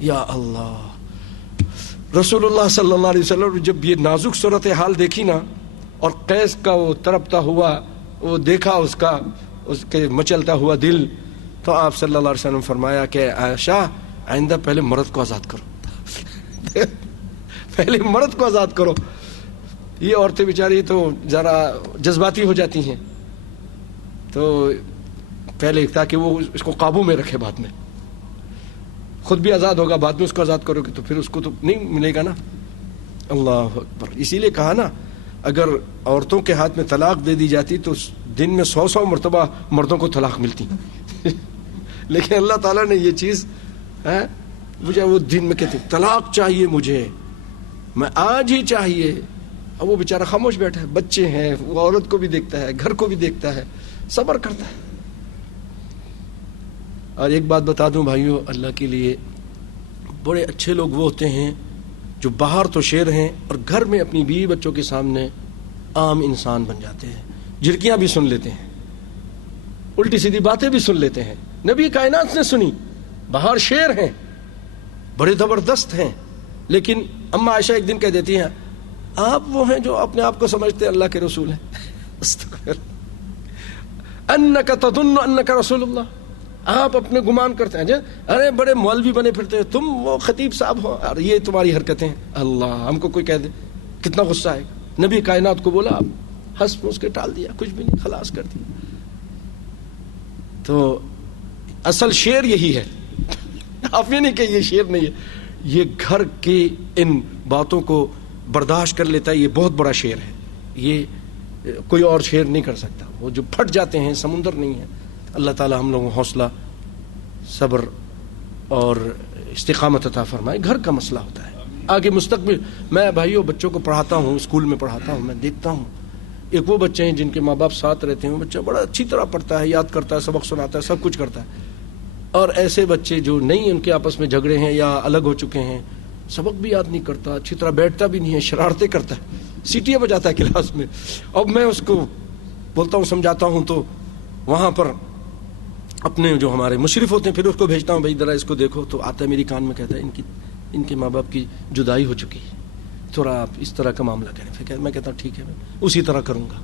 یا اللہ، رسول اللہ صلی اللہ علیہ وسلم جب یہ نازک صورتحال دیکھی نا، اور قیس کا وہ تڑپتا ہوا وہ دیکھا، اس کے مچلتا ہوا دل، تو آپ صلی اللہ علیہ وسلم فرمایا کہ عائشہ آئندہ پہلے مرد کو آزاد کرو، پہلے مرد کو آزاد کرو. یہ عورتیں بیچاری تو ذرا جذباتی ہو جاتی ہیں، تو پہلے تاکہ وہ اس کو قابو میں رکھے، بعد میں خود بھی آزاد ہوگا، بعد میں اس کو آزاد کرو گے تو پھر اس کو تو نہیں ملے گا نا. اللہ اکبر. اسی لیے کہا نا اگر عورتوں کے ہاتھ میں طلاق دے دی جاتی تو دن میں 100 مرتبہ مردوں کو طلاق ملتی. لیکن اللہ تعالیٰ نے یہ چیز مجھے وہ دن میں کہتے طلاق چاہیے مجھے، میں آج ہی چاہیے. اب وہ بیچارہ خاموش بیٹھا ہے، بچے ہیں، وہ عورت کو بھی دیکھتا ہے، گھر کو بھی دیکھتا ہے، صبر کرتا ہے. اور ایک بات بتا دوں بھائیوں، اللہ کے لیے بڑے اچھے لوگ وہ ہوتے ہیں جو باہر تو شیر ہیں اور گھر میں اپنی بیوی بچوں کے سامنے عام انسان بن جاتے ہیں، جھڑکیاں بھی سن لیتے ہیں، الٹی سیدھی باتیں بھی سن لیتے ہیں. نبی کائنات نے سنی، باہر شیر ہیں، بڑے زبردست ہیں، لیکن اما عائشہ ایک دن کہہ دیتی ہیں آپ وہ ہیں جو اپنے آپ کو سمجھتے ہیں اللہ کے رسول ہیں. انک تظن انک رسول اللہ، آپ اپنے گمان کرتے ہیں ارے بڑے مولوی بنے پھرتے ہیں، تم وہ خطیب صاحب ہو، اور یہ تمہاری حرکتیں. اللہ ہم کو کوئی کہہ دے کتنا غصہ آئے گا. نبی کائنات کو بولا، آپ ہنس پھنس کے ٹال دیا، کچھ بھی نہیں، خلاص کر دیا. تو اصل شعر یہی ہے. آپ یہ نہیں کہ یہ شعر نہیں ہے, یہ گھر کی ان باتوں کو برداشت کر لیتا ہے, یہ بہت بڑا شعر ہے. یہ کوئی اور شعر نہیں کر سکتا. وہ جو پھٹ جاتے ہیں سمندر نہیں ہے. اللہ تعالی ہم لوگوں کو حوصلہ, صبر اور استقامت عطا فرمائے. گھر کا مسئلہ ہوتا ہے آگے مستقبل. میں بھائیوں بچوں کو پڑھاتا ہوں, اسکول میں پڑھاتا ہوں, میں دیکھتا ہوں ایک وہ بچے ہیں جن کے ماں باپ ساتھ رہتے ہیں, وہ بچہ بڑا اچھی طرح پڑھتا ہے, یاد کرتا ہے, سبق سناتا ہے, سب کچھ کرتا ہے. اور ایسے بچے جو نہیں, ان کے آپس میں جھگڑے ہیں یا الگ ہو چکے ہیں, سبق بھی یاد نہیں کرتا, اچھی طرح بیٹھتا بھی نہیں ہے, شرارتیں کرتا ہے, سیٹیاں بجاتا ہے کلاس میں. اب میں اس کو بولتا ہوں, سمجھاتا ہوں, تو وہاں پر اپنے جو ہمارے مشرف ہوتے ہیں پھر اس کو بھیجتا ہوں, بھائی ذرا اس کو دیکھو. تو آتا ہے میری کان میں, کہتا ہے ان کے ماں باپ کی جدائی ہو چکی ہے, تھوڑا آپ اس طرح کا معاملہ کریں. پھر میں کہتا ہوں ٹھیک ہے, میں اسی طرح کروں گا.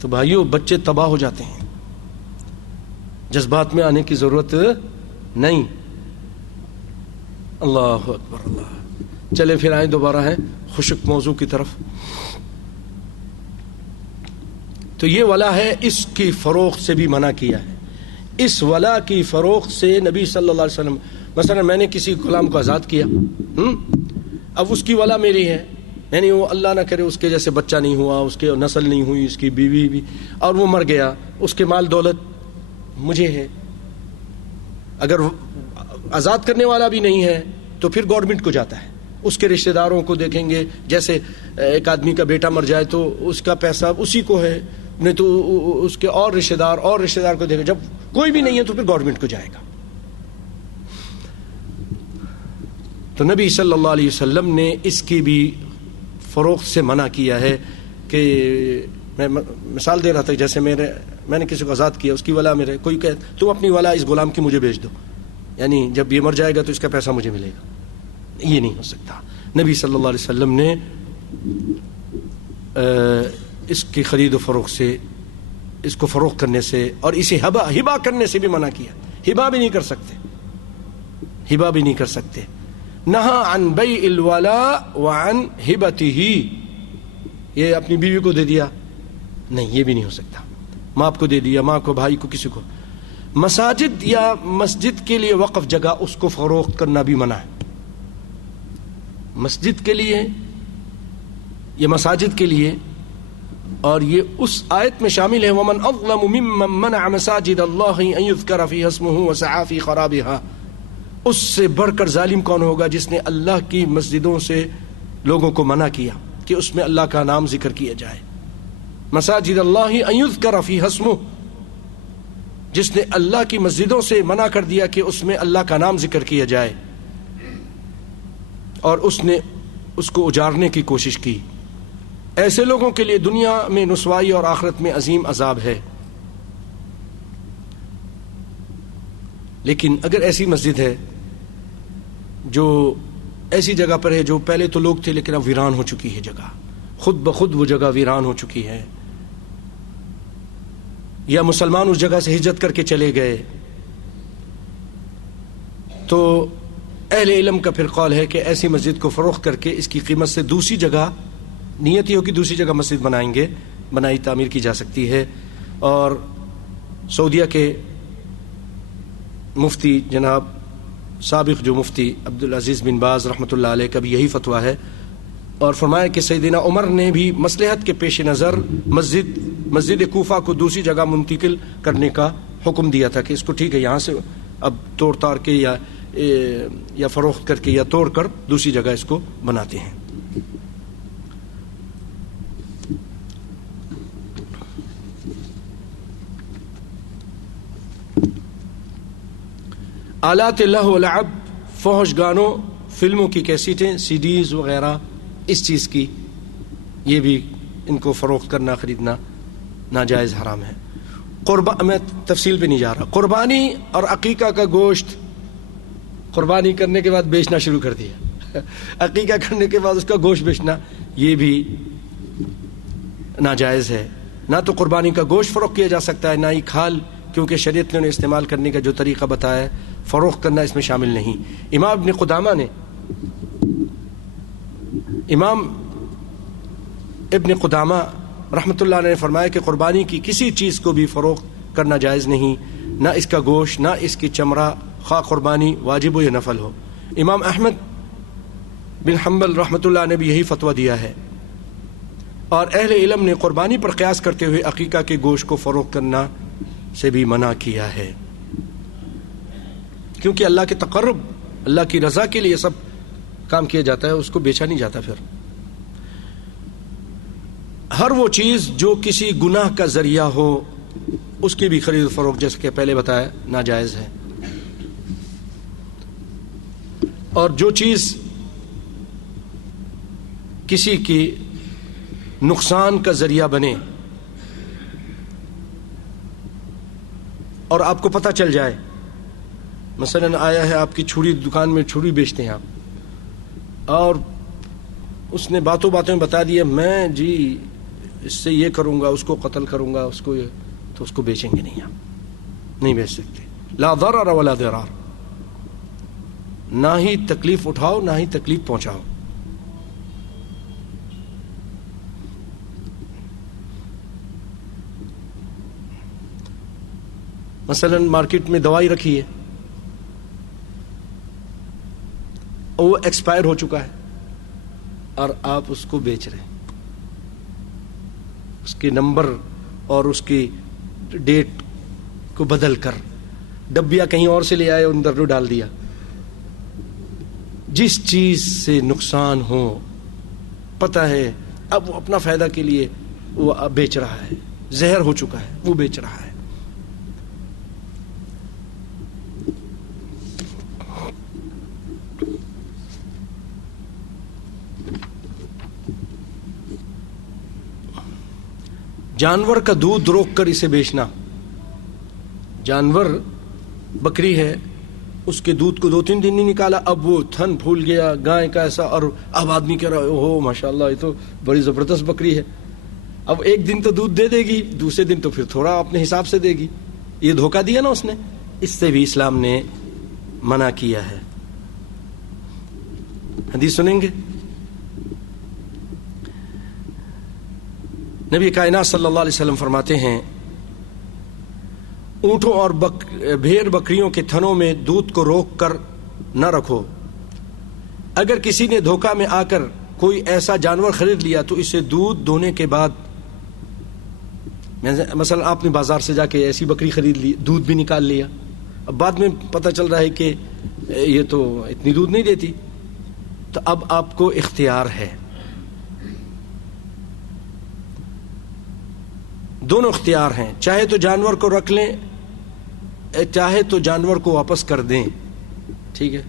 تو بھائیوں بچے تباہ ہو جاتے ہیں, جذبات میں آنے کی ضرورت نہیں. اللہ اکبر اللہ. چلیں پھر آئیں دوبارہ ہیں خشک موضوع کی طرف. تو یہ ولا ہے, اس کی فروخت سے بھی منع کیا ہے. اس ولا کی فروخت سے نبی صلی اللہ علیہ وسلم, مثلا میں نے کسی غلام کو آزاد کیا, اب اس کی ولا میری ہے, یعنی وہ اللہ نہ کرے اس کے جیسے بچہ نہیں ہوا, اس کے نسل نہیں ہوئی, اس کی بیوی بھی, اور وہ مر گیا, اس کے مال دولت مجھے ہے. اگر آزاد کرنے والا بھی نہیں ہے تو پھر گورنمنٹ کو جاتا ہے. اس کے رشتہ داروں کو دیکھیں گے, جیسے ایک آدمی کا بیٹا مر جائے تو اس کا پیسہ اسی کو ہے, نہیں تو اس کے اور رشتہ دار کو دیکھیں. جب کوئی بھی نہیں ہے تو پھر گورنمنٹ کو جائے گا. تو نبی صلی اللہ علیہ وسلم نے اس کی بھی فروخت سے منع کیا ہے. کہ میں مثال دے رہا تھا, جیسے میں نے کسی کو آزاد کیا, اس کی ولا میرے, کوئی کہ تم اپنی ولا اس غلام کی مجھے بھیج دو, یعنی جب یہ مر جائے گا تو اس کا پیسہ مجھے ملے گا. یہ نہیں ہو سکتا. نبی صلی اللہ علیہ وسلم نے اس کی خرید و فروخت سے, اس کو فروخت کرنے سے اور اسے ہبا کرنے سے بھی منع کیا. ہبا بھی نہیں کر سکتے. نہا عن بیع الولا وعن ہبتہ, یہ اپنی بیوی کو دے دیا, نہیں, یہ بھی نہیں ہو سکتا. ماں کو دے دیا, ماں کو, بھائی کو, کسی کو. مساجد یا مسجد کے لیے وقف جگہ, اس کو فروخت کرنا بھی منع ہے. مسجد کے لیے, یہ مساجد کے لیے, اور یہ اس آیت میں شامل ہے, ومن اظلم ممن منع مساجد اللہ ان یذکر فیہا اسمہ وسعی فی خرابہا. اس سے بڑھ کر ظالم کون ہوگا جس نے اللہ کی مسجدوں سے لوگوں کو منع کیا کہ اس میں اللہ کا نام ذکر کیا جائے. مساجد اللہ ان یذکر فیہا اسمہ, جس نے اللہ کی مسجدوں سے منع کر دیا کہ اس میں اللہ کا نام ذکر کیا جائے, اور اس نے اس کو اجارنے کی کوشش کی. ایسے لوگوں کے لیے دنیا میں رسوائی اور آخرت میں عظیم عذاب ہے. لیکن اگر ایسی مسجد ہے جو ایسی جگہ پر ہے جو پہلے تو لوگ تھے لیکن اب ویران ہو چکی ہے جگہ, خود بخود وہ جگہ ویران ہو چکی ہے, یا مسلمان اس جگہ سے ہجرت کر کے چلے گئے, تو اہل علم کا پھر قول ہے کہ ایسی مسجد کو فروخت کر کے اس کی قیمت سے دوسری جگہ, نیت یہ ہو کہ دوسری جگہ مسجد بنائی تعمیر کی جا سکتی ہے. اور سعودیہ کے مفتی جناب سابق جو مفتی عبدالعزیز بن باز رحمۃ اللہ علیہ کا بھی یہی فتویٰ ہے, اور فرمایا کہ سیدنا عمر نے بھی مصلحت کے پیش نظر مسجد کوفہ کو دوسری جگہ منتقل کرنے کا حکم دیا تھا کہ اس کو ٹھیک ہے, یہاں سے اب توڑ تاڑ کے یا فروخت کر کے یا توڑ کر دوسری جگہ اس کو بناتے ہیں. آلات لہو ولعب, فحش گانوں, فلموں کی کیسیٹیں, سی ڈیز وغیرہ, اس چیز کی, یہ بھی ان کو فروخت کرنا, خریدنا ناجائز, حرام ہے. میں تفصیل پہ نہیں جا رہا. قربانی اور عقیقہ کا گوشت قربانی کرنے کے بعد بیچنا شروع کر دیا, عقیقہ کرنے کے بعد اس کا گوشت بیچنا, یہ بھی ناجائز ہے. نہ تو قربانی کا گوشت فروخت کیا جا سکتا ہے, نہ ہی کھال, کیونکہ شریعت نے انہیں استعمال کرنے کا جو طریقہ بتایا ہے فروخت کرنا اس میں شامل نہیں. امام ابن قدامہ رحمۃ اللہ علیہ نے فرمایا کہ قربانی کی کسی چیز کو بھی فروخت کرنا جائز نہیں, نہ اس کا گوشت، نہ اس کی چمڑا، خواہ قربانی واجب ہو یا نفل ہو۔ امام احمد بن حنبل رحمۃ اللہ نے بھی یہی فتویٰ دیا ہے، اور اہل علم نے قربانی پر قیاس کرتے ہوئے عقیقہ کے گوشت کو فروخت کرنا سے بھی منع کیا ہے، کیونکہ اللہ کے تقرب، اللہ کی رضا کے لیے سب کام کیا جاتا ہے، اس کو بیچا نہیں جاتا۔ پھر ہر وہ چیز جو کسی گناہ کا ذریعہ ہو اس کی بھی خرید و فروخت جیسے کہ پہلے بتایا ناجائز ہے، اور جو چیز کسی کی نقصان کا ذریعہ بنے اور آپ کو پتہ چل جائے، مثلا آیا ہے آپ کی چھری دکان میں، چھری بیچتے ہیں آپ، اور اس نے باتوں باتوں میں بتا دیا میں جی اس سے یہ کروں گا، اس کو قتل کروں گا، اس کو یہ، تو اس کو بیچیں گے نہیں، آپ نہیں بیچ سکتے۔ لا ضرر ولا ضرار، نہ ہی تکلیف اٹھاؤ نہ ہی تکلیف پہنچاؤ۔ مثلا مارکیٹ میں دوائی رکھی ہے اور وہ ایکسپائر ہو چکا ہے اور آپ اس کو بیچ رہے ہیں، اس کے نمبر اور اس کی ڈیٹ کو بدل کر، ڈبیا کہیں اور سے لے آئے اور اندر ڈال دیا۔ جس چیز سے نقصان ہو پتہ ہے، اب وہ اپنا فائدہ کے لیے وہ بیچ رہا ہے، زہر ہو چکا ہے وہ بیچ رہا ہے۔ جانور کا دودھ روک کر اسے بیچنا، جانور بکری ہے، اس کے دودھ کو 2-3 دن نہیں نکالا، اب وہ تھن پھول گیا گائے کا ایسا، اور اب آدمی کہہ رہا ہے اوہ ماشاءاللہ یہ تو بڑی زبردست بکری ہے، اب ایک دن تو دودھ دے گی، دوسرے دن تو پھر تھوڑا اپنے حساب سے دے گی، یہ دھوکہ دیا نا اس نے، اس سے بھی اسلام نے منع کیا ہے۔ حدیث سنیں گے؟ نبی کائنات صلی اللہ علیہ وسلم فرماتے ہیں اونٹوں اور بھیڑ بکریوں کے تھنوں میں دودھ کو روک کر نہ رکھو، اگر کسی نے دھوکہ میں آ کر کوئی ایسا جانور خرید لیا تو اسے دودھ دونے کے بعد، مثلا آپ نے بازار سے جا کے ایسی بکری خرید لی، دودھ بھی نکال لیا، اب بعد میں پتہ چل رہا ہے کہ یہ تو اتنی دودھ نہیں دیتی، تو اب آپ کو اختیار ہے، دونوں اختیار ہیں، چاہے تو جانور کو رکھ لیں چاہے تو جانور کو واپس کر دیں، ٹھیک ہے،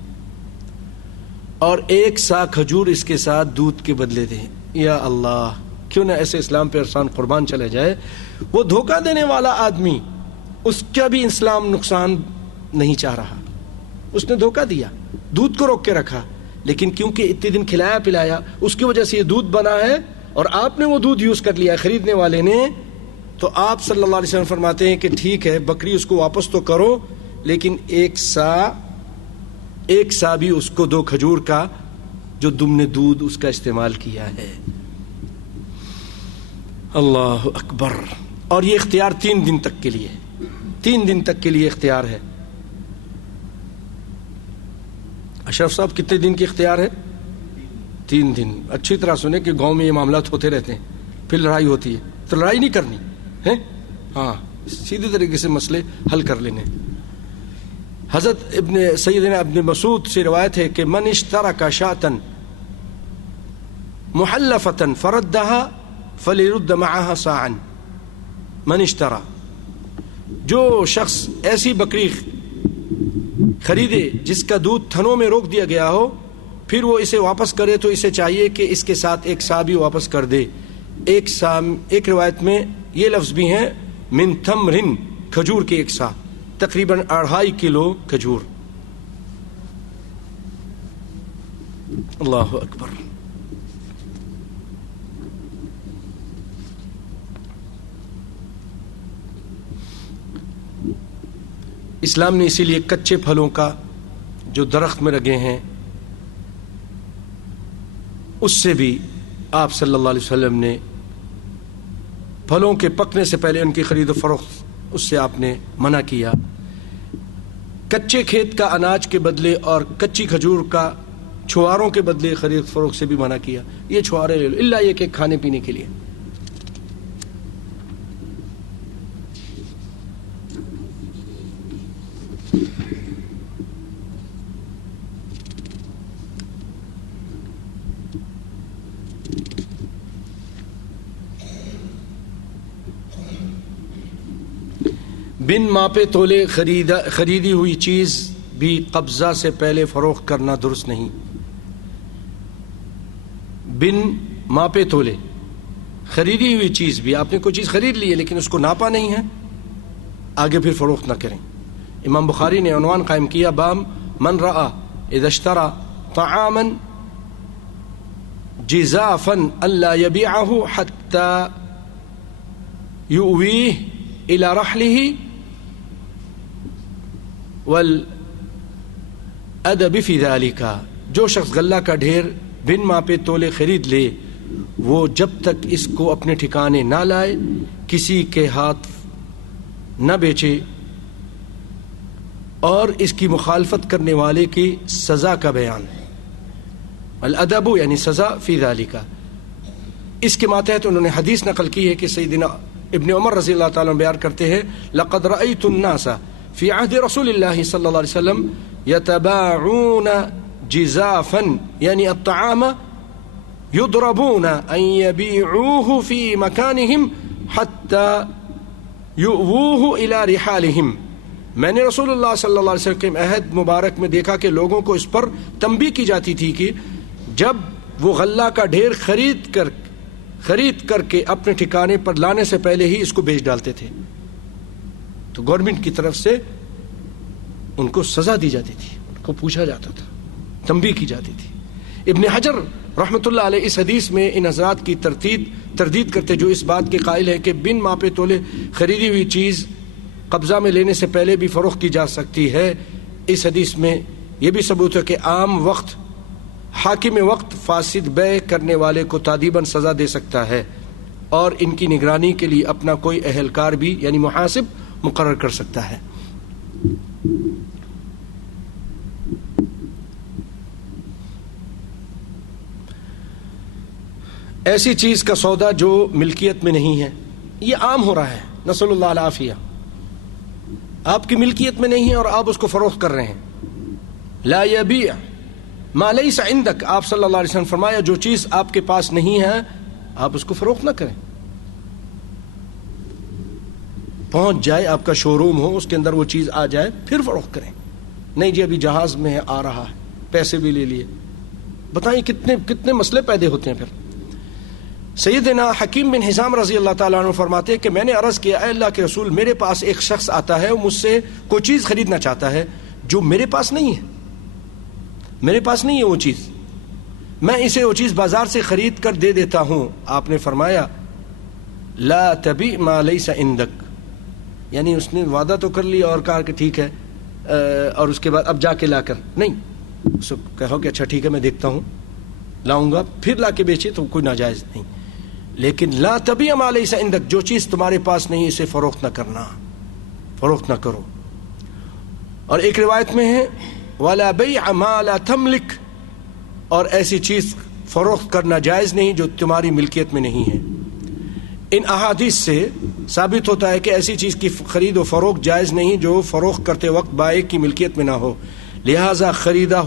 اور 1 سا کھجور اس کے ساتھ دودھ کے بدلے دیں۔ یا اللہ، کیوں نہ ایسے اسلام پہ احسان قربان چلے جائے۔ وہ دھوکہ دینے والا آدمی، اس کا بھی اسلام نقصان نہیں چاہ رہا، اس نے دھوکہ دیا، دودھ کو روک کے رکھا، لیکن کیونکہ اتنے دن کھلایا پلایا اس کی وجہ سے یہ دودھ بنا ہے اور آپ نے وہ دودھ یوز کر لیا خریدنے والے نے، تو آپ صلی اللہ علیہ وسلم فرماتے ہیں کہ ٹھیک ہے بکری اس کو واپس تو کرو، لیکن 1 سا بھی اس کو دو کھجور کا جو تم نے دودھ اس کا استعمال کیا ہے۔ اللہ اکبر۔ اور یہ اختیار 3 دن تک کے لیے، 3 دن تک کے لیے اختیار ہے۔ اشرف صاحب کتنے دن کی اختیار ہے؟ 3 دن۔ اچھی طرح سنیں کہ گاؤں میں یہ معاملات ہوتے رہتے ہیں، پھر لڑائی ہوتی ہے، تو لڑائی نہیں کرنی ہے، ہاں سیدھے طریقے سے مسئلے حل کر لینے۔ حضرت سیدنا ابن مسعود سے روایت ہے کہ من اشترک شاة محلفة فردها فليرد معها صاعا۔ من اشترى، جو شخص ایسی بکری خریدے جس کا دودھ تھنوں میں روک دیا گیا ہو، پھر وہ اسے واپس کرے تو اسے چاہیے کہ اس کے ساتھ 1 سا بھی واپس کر دے۔ 1 سا، ایک روایت میں یہ لفظ بھی ہیں من تمرن، کھجور کے 1 سا، تقریباً 2.5 کلو کھجور۔ اللہ اکبر۔ اسلام نے اسی لیے کچے پھلوں کا جو درخت میں لگے ہیں اس سے بھی آپ صلی اللہ علیہ وسلم نے پھلوں کے پکنے سے پہلے ان کی خرید و فروخت اس سے آپ نے منع کیا۔ کچے کھیت کا اناج کے بدلے اور کچی کھجور کا چھواروں کے بدلے خرید فروخت سے بھی منع کیا. یہ چھوارے لے لو الا یہ کہ کھانے پینے کے لیے. بن ماپے تولے خریدی ہوئی چیز بھی قبضہ سے پہلے فروخت کرنا درست نہیں. بن ماپے تولے خریدی ہوئی چیز بھی، آپ نے کوئی چیز خرید لی ہے لیکن اس کو ناپا نہیں ہے، آگے پھر فروخت نہ کریں. امام بخاری نے عنوان قائم کیا باب من رأى اذا اشترى طعاما جزافا الا يبيعه حتى يؤويه الى رحله والادب في ذلك. جو شخص غلہ کا ڈھیر بن ماپے تولے خرید لے وہ جب تک اس کو اپنے ٹھکانے نہ لائے کسی کے ہاتھ نہ بیچے اور اس کی مخالفت کرنے والے کی سزا کا بیان. الادب یعنی سزا فی ذالک. اس کے ماتحت انہوں نے حدیث نقل کی ہے کہ سیدنا ابن عمر رضی اللہ تعالیٰ عنہ بیان کرتے ہیں لقد رأيت الناس في عهد رسول الله صلى الله عليه وسلم يتباعون جزافا يعني الطعام يضربون أن يبيعوه في مكانهم حتى يؤووه إلى رحالهم. میں نے رسول اللہ صلی اللہ علیہ وسلم کے عہد مبارک میں دیکھا کہ لوگوں کو اس پر تنبیہ کی جاتی تھی کہ جب وہ غلہ کا ڈھیر خرید کر کے اپنے ٹھکانے پر لانے سے پہلے ہی اس کو بیچ ڈالتے تھے تو گورنمنٹ کی طرف سے ان کو سزا دی جاتی تھی، ان کو پوچھا جاتا تھا، تنبیہ کی جاتی تھی. ابن حجر رحمۃ اللہ علیہ اس حدیث میں ان حضرات کی تردید کرتے جو اس بات کے قائل ہے کہ بن ماپے تولے خریدی ہوئی چیز قبضہ میں لینے سے پہلے بھی فروخت کی جا سکتی ہے. اس حدیث میں یہ بھی ثبوت ہے کہ عام وقت حاکم وقت فاسد بیع کرنے والے کو تادیباً سزا دے سکتا ہے اور ان کی نگرانی کے لیے اپنا کوئی اہلکار بھی یعنی محاسب مقرر کر سکتا ہے. ایسی چیز کا سودا جو ملکیت میں نہیں ہے، یہ عام ہو رہا ہے، نسأل اللہ العافیہ. آپ کی ملکیت میں نہیں ہے اور آپ اس کو فروخت کر رہے ہیں. لا یبیع ما لیس عندک، آپ صلی اللہ علیہ وسلم فرمایا جو چیز آپ کے پاس نہیں ہے آپ اس کو فروخت نہ کریں. پہنچ جائے، آپ کا شو روم ہو، اس کے اندر وہ چیز آ جائے پھر فروخت کریں. نہیں جی ابھی جہاز میں ہے، آ رہا ہے، پیسے بھی لے لیے. بتائیں کتنے مسئلے پیدا ہوتے ہیں. پھر سیدنا حکیم بن حزام رضی اللہ تعالیٰ عنہ فرماتے ہیں کہ میں نے عرض کیا اے اللہ کے رسول میرے پاس ایک شخص آتا ہے وہ مجھ سے کوئی چیز خریدنا چاہتا ہے جو میرے پاس نہیں ہے، میرے پاس نہیں ہے وہ چیز، میں اسے وہ چیز بازار سے خرید کر دے دیتا ہوں. آپ نے فرمایا لا تبیع ما لیس عندک، یعنی اس نے وعدہ تو کر لیا اور کہا کہ ٹھیک ہے اور اس کے بعد اب جا کے لا کر نہیں، اس کو کہو کہ اچھا ٹھیک ہے میں دیکھتا ہوں لاؤں گا پھر لا کے بیچے تو کوئی ناجائز نہیں. لیکن لا تبیع ما لیس عندک، جو چیز تمہارے پاس نہیں اسے فروخت نہ کرنا، فروخت نہ کرو. اور ایک روایت میں ہے ولا بیع ما لا تملک، اور ایسی چیز فروخت کرنا جائز نہیں جو تمہاری ملکیت میں نہیں ہے. ان احادیث سے ثابت ہوتا ہے کہ ایسی چیز کی خرید و فروخت جائز نہیں جو فروخت کرتے وقت بائع کی ملکیت میں نہ ہو. لہذا خریدا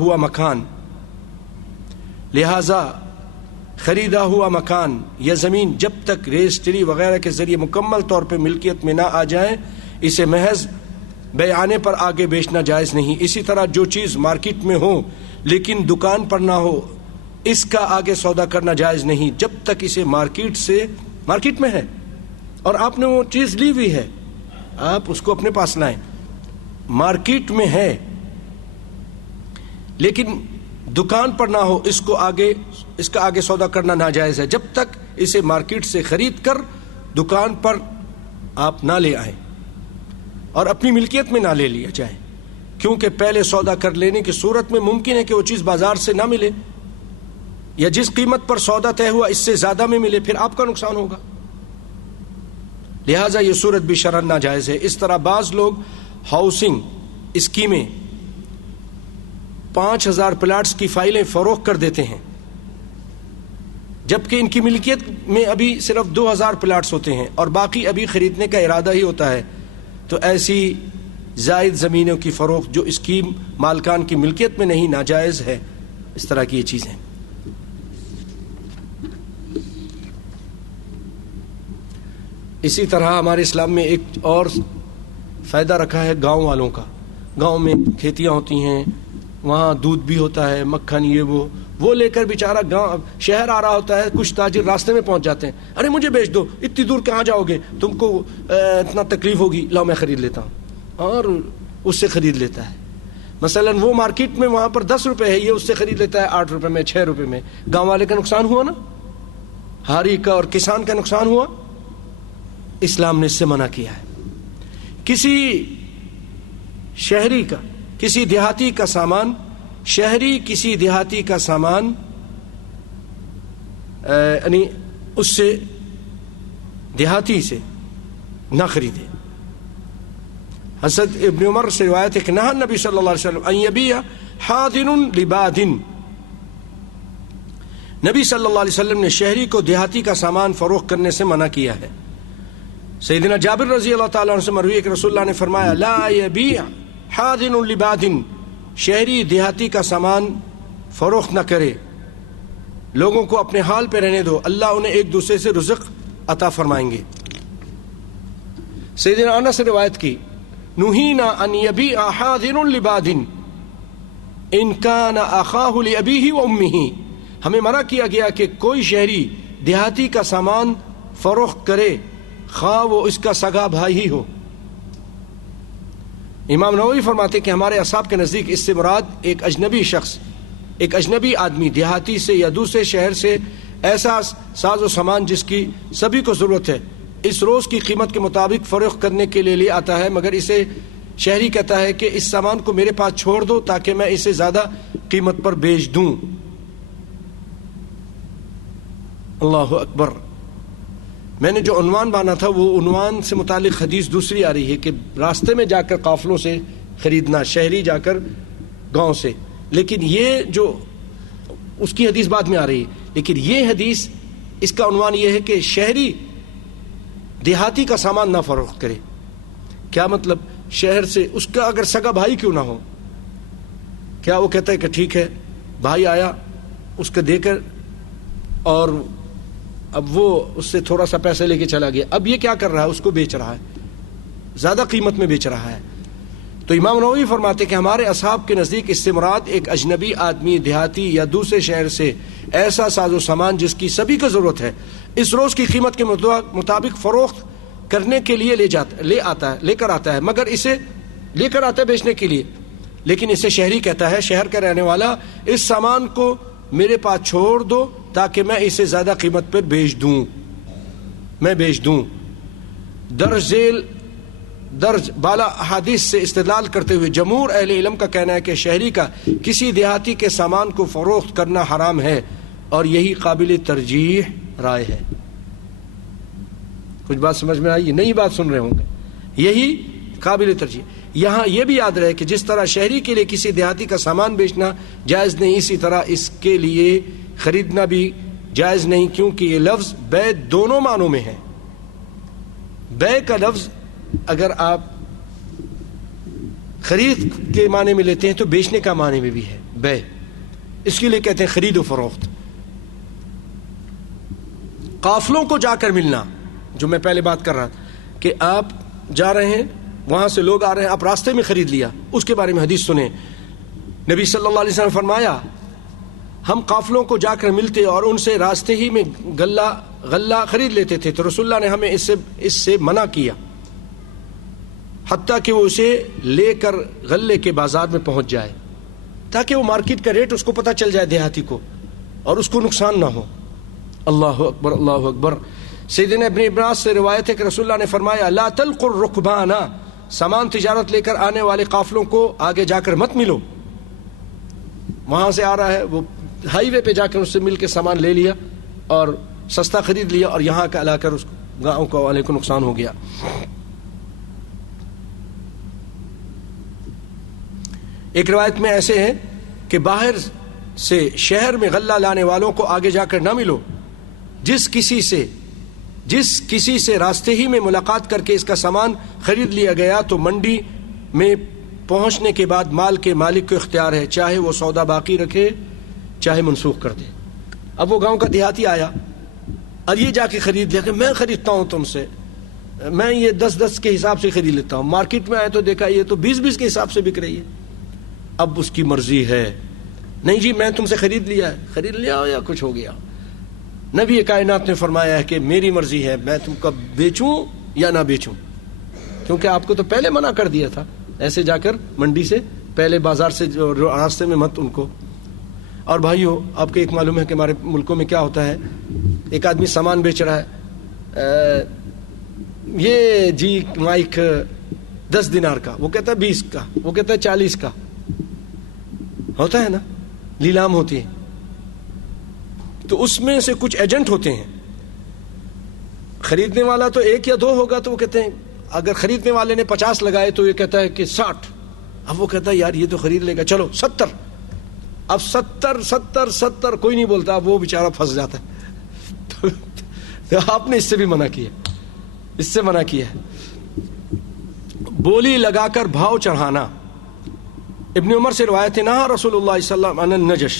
ہوا مکان یا زمین جب تک رجسٹری وغیرہ کے ذریعے مکمل طور پہ ملکیت میں نہ آ جائے اسے محض بیعانے پر آگے بیچنا جائز نہیں. اسی طرح جو چیز مارکیٹ میں ہو لیکن دکان پر نہ ہو اس کا آگے سودا کرنا جائز نہیں جب تک اسے مارکیٹ میں ہے اور آپ نے وہ چیز لی ہوئی ہے، آپ اس کو اپنے پاس لائیں. مارکیٹ میں ہے لیکن دکان پر نہ ہو اس کا آگے سودا کرنا ناجائز ہے جب تک اسے مارکیٹ سے خرید کر دکان پر آپ نہ لے آئیں اور اپنی ملکیت میں نہ لے لیا جائے، کیونکہ پہلے سودا کر لینے کی صورت میں ممکن ہے کہ وہ چیز بازار سے نہ ملے یا جس قیمت پر سودا طے ہوا اس سے زیادہ میں ملے، پھر آپ کا نقصان ہوگا. لہٰذا یہ صورت بھی شرعاً ناجائز ہے. اس طرح بعض لوگ ہاؤسنگ اسکیمیں 5,000 پلاٹس کی فائلیں فروخت کر دیتے ہیں، جبکہ ان کی ملکیت میں ابھی صرف 2,000 پلاٹس ہوتے ہیں اور باقی ابھی خریدنے کا ارادہ ہی ہوتا ہے، تو ایسی زائد زمینوں کی فروخت جو اسکیم مالکان کی ملکیت میں نہیں، ناجائز ہے۔ اس طرح کی یہ چیزیں۔ اسی طرح ہمارے اسلام میں ایک اور فائدہ رکھا ہے گاؤں والوں کا۔ گاؤں میں کھیتیاں ہوتی ہیں، وہاں دودھ بھی ہوتا ہے، مکھن، یہ وہ لے کر بیچارہ گاؤں شہر آ رہا ہوتا ہے، کچھ تاجر راستے میں پہنچ جاتے ہیں، ارے مجھے بیچ دو، اتنی دور کہاں جاؤ گے، تم کو اتنا تکلیف ہوگی، لاؤ میں خرید لیتا ہوں، اور اس سے خرید لیتا ہے۔ مثلا وہ مارکیٹ میں وہاں پر 10 روپے ہے، یہ اس سے خرید لیتا ہے 8 روپے میں، 6 روپے میں۔ گاؤں والے کا نقصان ہوا نا، ہاری کا اور کسان کا نقصان ہوا۔ اسلام نے اس سے منع کیا ہے۔ کسی شہری کا، کسی دیہاتی کا سامان، شہری کسی دیہاتی کا سامان یعنی اس سے دیہاتی سے نہ خریدے۔ حضرت ابن عمر سے روایت ہے کہ نہا نبی صلی اللہ علیہ وسلم ان یبیع حاضن لبادن، نبی صلی اللہ علیہ وسلم نے شہری کو دیہاتی کا سامان فروخت کرنے سے منع کیا ہے۔ سیدنا جابر رضی اللہ تعالیٰ عنہ سے مروی ہے کہ رسول اللہ نے فرمایا لا یبیع حاضن لبادن، شہری دیہاتی کا سامان فروخت نہ کرے، لوگوں کو اپنے حال پہ رہنے دو، اللہ انہیں ایک دوسرے سے رزق عطا فرمائیں گے۔ سیدنا انس سے روایت کی نہینا ان یبیع حاضن لبادن ان کان اخاہ لابیہ و امہ، ہمیں منع کیا گیا کہ کوئی شہری دیہاتی کا سامان فروخت کرے، خواہ وہ اس کا سگا بھائی ہی ہو۔ امام نووی فرماتے کہ ہمارے اصحاب کے نزدیک اس سے مراد ایک اجنبی شخص، ایک اجنبی آدمی دیہاتی سے یا دوسرے شہر سے ایسا ساز و سامان جس کی سبھی کو ضرورت ہے، اس روز کی قیمت کے مطابق فروخت کرنے کے لیے لے آتا ہے، مگر اسے شہری کہتا ہے کہ اس سامان کو میرے پاس چھوڑ دو تاکہ میں اسے زیادہ قیمت پر بیچ دوں۔ اللہ اکبر۔ میں نے جو عنوان بانا تھا وہ عنوان سے متعلق حدیث دوسری آ رہی ہے کہ راستے میں جا کر قافلوں سے خریدنا، شہری جا کر گاؤں سے، لیکن یہ جو اس کی حدیث بعد میں آ رہی ہے، لیکن یہ حدیث اس کا عنوان یہ ہے کہ شہری دیہاتی کا سامان نہ فروخت کرے۔ کیا مطلب؟ شہر سے اس کا اگر سگا بھائی کیوں نہ ہو، کیا وہ کہتا ہے کہ ٹھیک ہے بھائی آیا، اس کو دے کر، اور اب وہ اس سے تھوڑا سا پیسے لے کے چلا گیا، اب یہ کیا کر رہا ہے؟ اس کو بیچ رہا ہے، زیادہ قیمت میں بیچ رہا ہے۔ تو امام نووی فرماتے کہ ہمارے اصحاب کے نزدیک اس سے مراد ایک اجنبی آدمی دیہاتی یا دوسرے شہر سے ایسا ساز و سامان جس کی سبھی کو ضرورت ہے، اس روز کی قیمت کے مطابق فروخت کرنے کے لیے لے کر آتا ہے، مگر اسے لے کر آتا ہے بیچنے کے لیے، لیکن اسے شہری کہتا ہے، شہر کا رہنے والا، اس سامان کو میرے پاس چھوڑ دو تاکہ میں اسے زیادہ قیمت پر بیچ دوں۔ درج بالا احادیث سے استدلال کرتے ہوئے جمہور اہل علم کا کہنا ہے کہ شہری کا کسی دیہاتی کے سامان کو فروخت کرنا حرام ہے، اور یہی قابل ترجیح رائے ہے۔ کچھ بات سمجھ میں آئی؟ نئی بات سن رہے ہوں گے، یہی قابل ترجیح۔ یہاں یہ بھی یاد رہے کہ جس طرح شہری کے لیے کسی دیہاتی کا سامان بیچنا جائز نہیں، اسی طرح اس کے لیے خریدنا بھی جائز نہیں، کیونکہ یہ لفظ بے دونوں معنوں میں ہے۔ بے کا لفظ اگر آپ خرید کے معنی میں لیتے ہیں تو بیچنے کا معنی میں بھی ہے بے، اس کے لیے کہتے ہیں خرید و فروخت۔ قافلوں کو جا کر ملنا، جو میں پہلے بات کر رہا تھا کہ آپ جا رہے ہیں، وہاں سے لوگ آ رہے ہیں، آپ راستے میں خرید لیا، اس کے بارے میں حدیث سنیں۔ نبی صلی اللہ علیہ وسلم نے فرمایا ہم قافلوں کو جا کر ملتے اور ان سے راستے ہی میں غلہ خرید لیتے تھے، تو رسول اللہ نے ہمیں اس سے منع کیا، حتیٰ کہ وہ اسے لے کر غلے کے بازار میں پہنچ جائے، تاکہ وہ مارکیٹ کا ریٹ اس کو پتہ چل جائے دیہاتی کو، اور اس کو نقصان نہ ہو۔ اللہ اکبر، اللہ اکبر۔ سیدنا ابن عباس سے روایت ہے کہ رسول اللہ نے فرمایا لا تلقوا الرکبان، سامان تجارت لے کر آنے والے قافلوں کو آگے جا کر مت ملو۔ وہاں سے آ رہا ہے، وہ ہائی وے پہ جا کر اس سے مل کے سامان لے لیا اور سستا خرید لیا، اور یہاں کا لا کر اس گاؤں کو والے کو نقصان ہو گیا۔ ایک روایت میں ایسے ہے کہ باہر سے شہر میں غلہ لانے والوں کو آگے جا کر نہ ملو، جس کسی سے راستے ہی میں ملاقات کر کے اس کا سامان خرید لیا گیا تو منڈی میں پہنچنے کے بعد مال کے مالک کو اختیار ہے، چاہے وہ سودا باقی رکھے چاہے منسوخ کر دے۔ اب وہ گاؤں کا دیہاتی آیا اور یہ جا کے خرید لیا کہ میں خریدتا ہوں تم سے، میں یہ 10 کے حساب سے خرید لیتا ہوں، مارکیٹ میں آئے تو دیکھا یہ تو 20 کے حساب سے بک رہی ہے۔ اب اس کی مرضی ہے، نہیں جی میں تم سے خرید لیا یا کچھ ہو گیا۔ نبی کائنات نے فرمایا ہے کہ میری مرضی ہے، میں تم کو بیچوں یا نہ بیچوں، کیونکہ آپ کو تو پہلے منع کر دیا تھا، ایسے جا کر منڈی سے پہلے بازار سے راستے میں مت ان کو۔ اور بھائیو آپ کو ایک معلوم ہے کہ ہمارے ملکوں میں کیا ہوتا ہے، ایک آدمی سامان بیچ رہا ہے، یہ جی مائک 10 دینار کا، وہ کہتا ہے 20 کا، وہ کہتا ہے 40 کا، ہوتا ہے نا، لیلام ہوتی ہے۔ تو اس میں سے کچھ ایجنٹ ہوتے ہیں، خریدنے والا تو 1 یا 2 ہوگا تو وہ کہتے ہیں، اگر خریدنے والے نے 50 لگائے تو یہ کہتا ہے کہ 60، اب وہ کہتا ہے یار یہ تو خرید لے گا، چلو 70، اب 70 کوئی نہیں بولتا، اب وہ بیچارہ پھنس جاتا ہے۔ تو آپ نے اس سے بھی منع کیا، اس سے منع کیا ہے۔ بولی لگا کر بھاؤ چڑھانا، ابن عمر سے روایت ہے، نہا رسول اللہ صلی اللہ علیہ وسلم عن النجش،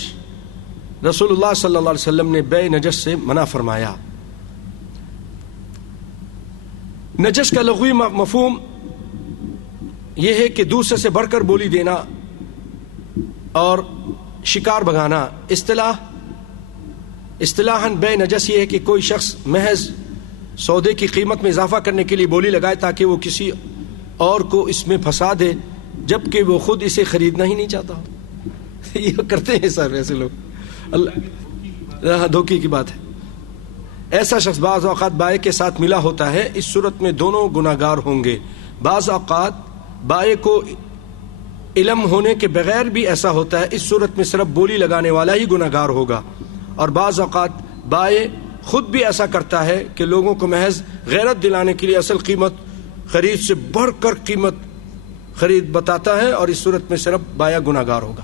رسول اللہ صلی اللہ علیہ وسلم نے بے نجش سے منع فرمایا۔ نجش کا لغوی مفہوم یہ ہے کہ دوسرے سے بڑھ کر بولی دینا اور شکار بھگانا۔ اصطلاحاً بے نجس یہ ہے کہ کوئی شخص محض سودے کی قیمت میں اضافہ کرنے کے لیے بولی لگائے تاکہ وہ کسی اور کو اس میں پھنسا دے جبکہ وہ خود اسے خریدنا ہی نہیں چاہتا ہو۔ یہ کرتے ہیں سر ایسے لوگ، اللہ دھوکے کی بات ہے۔ ایسا شخص بعض اوقات بائے کے ساتھ ملا ہوتا ہے، اس صورت میں دونوں گناہگار ہوں گے۔ بعض اوقات بائے کو علم ہونے کے بغیر بھی ایسا ہوتا ہے، اس صورت میں صرف بولی لگانے والا ہی گناہگار ہوگا۔ اور بعض اوقات بائے خود بھی ایسا کرتا ہے کہ لوگوں کو محض غیرت دلانے کے لیے اصل قیمت خرید سے بڑھ کر قیمت خرید بتاتا ہے، اور اس صورت میں صرف بایا گناہگار ہوگا۔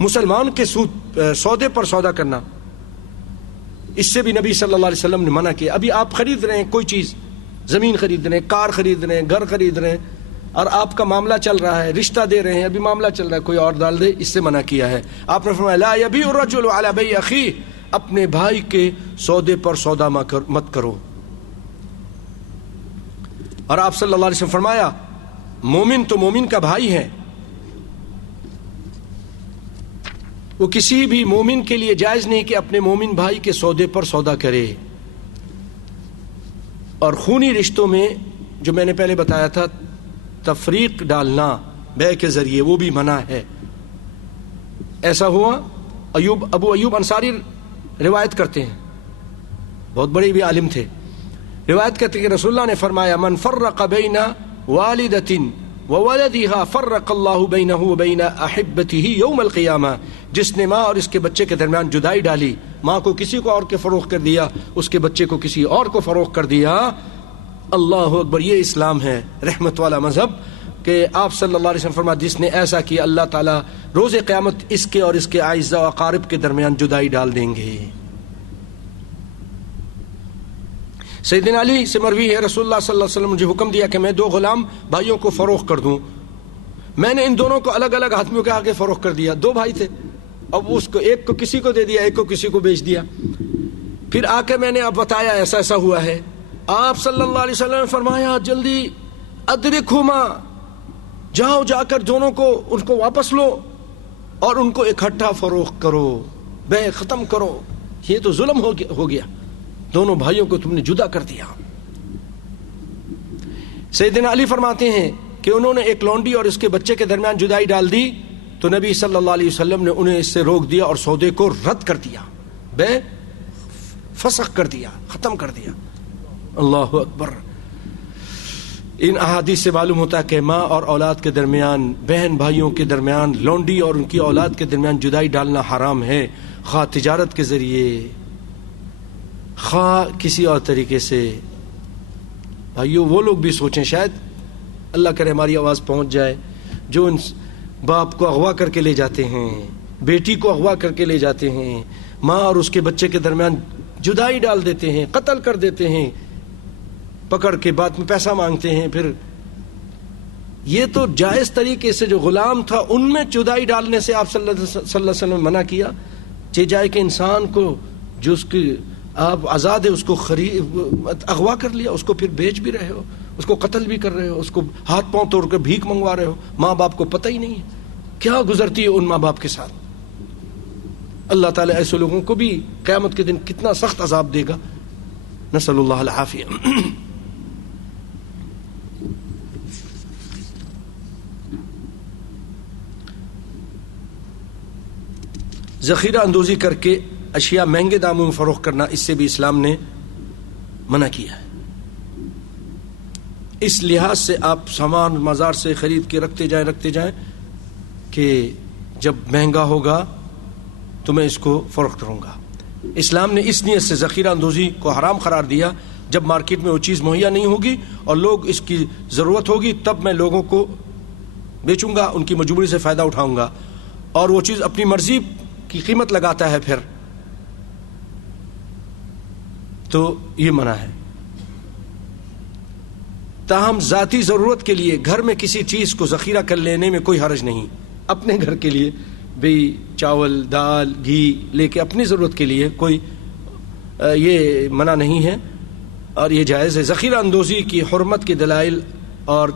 مسلمان کے سودے پر سودا کرنا، اس سے بھی نبی صلی اللہ علیہ وسلم نے منع کیا۔ ابھی آپ خرید رہے ہیں کوئی چیز، زمین خرید رہے ہیں، کار خرید رہے ہیں، گھر خرید رہے ہیں، اور آپ کا معاملہ چل رہا ہے، رشتہ دے رہے ہیں، ابھی معاملہ چل رہا ہے، کوئی اور ڈال دے، اس سے منع کیا ہے۔ آپ نے فرمایا لا یبیع الرجل علی بیع اخیہ، اپنے بھائی کے سودے پر سودا مت کرو۔ اور آپ صلی اللہ علیہ وسلم فرمایا مومن تو مومن کا بھائی ہے، وہ کسی بھی مومن کے لیے جائز نہیں کہ اپنے مومن بھائی کے سودے پر سودا کرے۔ اور خونی رشتوں میں جو میں نے پہلے بتایا تھا تفریق ڈالنا بیع کے ذریعے، وہ بھی منع ہے۔ ایسا ہوا ابو ایوب انصاری روایت کرتے ہیں، بہت بڑے بھی عالم تھے، روایت کرتے کہ رسول اللہ نے فرمایا من فرق بین والدۃ وولدها فرق اللہ بینہ وبین احبتہ یوم القیامہ، جس نے ماں اور اس کے بچے کے درمیان جدائی ڈالی، ماں کو کسی کو اور کے فروغ کر دیا، اس کے بچے کو کسی اور کو فروغ کر دیا، اللہ اکبر، یہ اسلام ہے رحمت والا مذہب، کہ آپ صلی اللہ علیہ وسلم فرمایا جس نے ایسا کیا اللہ تعالیٰ روز قیامت اس کے اور اس کے اعزاء و اقارب کے درمیان جدائی ڈال دیں گے۔ سیدنا علی سے مروی ہے رسول اللہ صلی اللہ علیہ وسلم نے مجھے حکم دیا کہ میں 2 غلام بھائیوں کو فروخت کر دوں، میں نے ان دونوں کو الگ الگ آدمیوں کے آگے فروخت کر دیا، 2 بھائی تھے، اب اس کو ایک کو کسی کو دے دیا، ایک کو کسی کو بیچ دیا، پھر آ کے میں نے اب بتایا ایسا ایسا ہوا ہے، آپ صلی اللہ علیہ وسلم نے فرمایا جلدی ادرکہما، جاؤ جا کر دونوں کو ان کو واپس لو اور ان کو اکٹھا فروخت کرو، بیع ختم کرو، یہ تو ظلم ہو گیا، دونوں بھائیوں کو تم نے جدا کر دیا۔ سیدنا علی فرماتے ہیں کہ انہوں نے ایک لونڈی اور اس کے بچے کے درمیان جدائی ڈال دی تو نبی صلی اللہ علیہ وسلم نے انہیں اس سے روک دیا اور سودے کو رد کر دیا، بیع فسخ کر دیا، ختم کر دیا۔ اللہ اکبر۔ ان احادیث سے معلوم ہوتا ہے کہ ماں اور اولاد کے درمیان، بہن بھائیوں کے درمیان، لونڈی اور ان کی اولاد کے درمیان جدائی ڈالنا حرام ہے، خواہ تجارت کے ذریعے خواہ کسی اور طریقے سے۔ بھائیو وہ لوگ بھی سوچیں، شاید اللہ کرے ہماری آواز پہنچ جائے جو باپ کو اغوا کر کے لے جاتے ہیں، بیٹی کو اغوا کر کے لے جاتے ہیں، ماں اور اس کے بچے کے درمیان جدائی ڈال دیتے ہیں، قتل کر دیتے ہیں، پکڑ کے بعد میں پیسہ مانگتے ہیں. پھر یہ تو جائز طریقے سے جو غلام تھا ان میں جدائی ڈالنے سے آپ صلی اللہ علیہ وسلم نے منع کیا. جائے کہ انسان کو جو اس کی آپ آزاد ہے اس کو اغوا کر لیا، اس کو پھر بیچ بھی رہے ہو، اس کو قتل بھی کر رہے ہو، اس کو ہاتھ پاؤں توڑ کر بھیک منگوا رہے ہو، ماں باپ کو پتہ ہی نہیں ہے کیا گزرتی ہے ان ماں باپ کے ساتھ. اللہ تعالیٰ ایسے لوگوں کو بھی قیامت کے دن کتنا سخت عذاب دے گا. نسأل اللہ العافیہ. ذخیرہ اندوزی کر کے اشیاء مہنگے داموں میں فروخت کرنا، اس سے بھی اسلام نے منع کیا ہے. اس لحاظ سے آپ سامان مزار سے خرید کے رکھتے جائیں کہ جب مہنگا ہوگا تو میں اس کو فروخت کروں گا. اسلام نے اس نیت سے ذخیرہ اندوزی کو حرام قرار دیا، جب مارکیٹ میں وہ چیز مہیا نہیں ہوگی اور لوگ اس کی ضرورت ہوگی تب میں لوگوں کو بیچوں گا، ان کی مجبوری سے فائدہ اٹھاؤں گا، اور وہ چیز اپنی مرضی کی قیمت لگاتا ہے پھر تو یہ منع ہے. تاہم ذاتی ضرورت کے لیے گھر میں کسی چیز کو ذخیرہ کر لینے میں کوئی حرج نہیں. اپنے گھر کے لیے بھی چاول دال گھی لے کے اپنی ضرورت کے لیے کوئی یہ منع نہیں ہے اور یہ جائز ہے. ذخیرہ اندوزی کی حرمت کے دلائل اور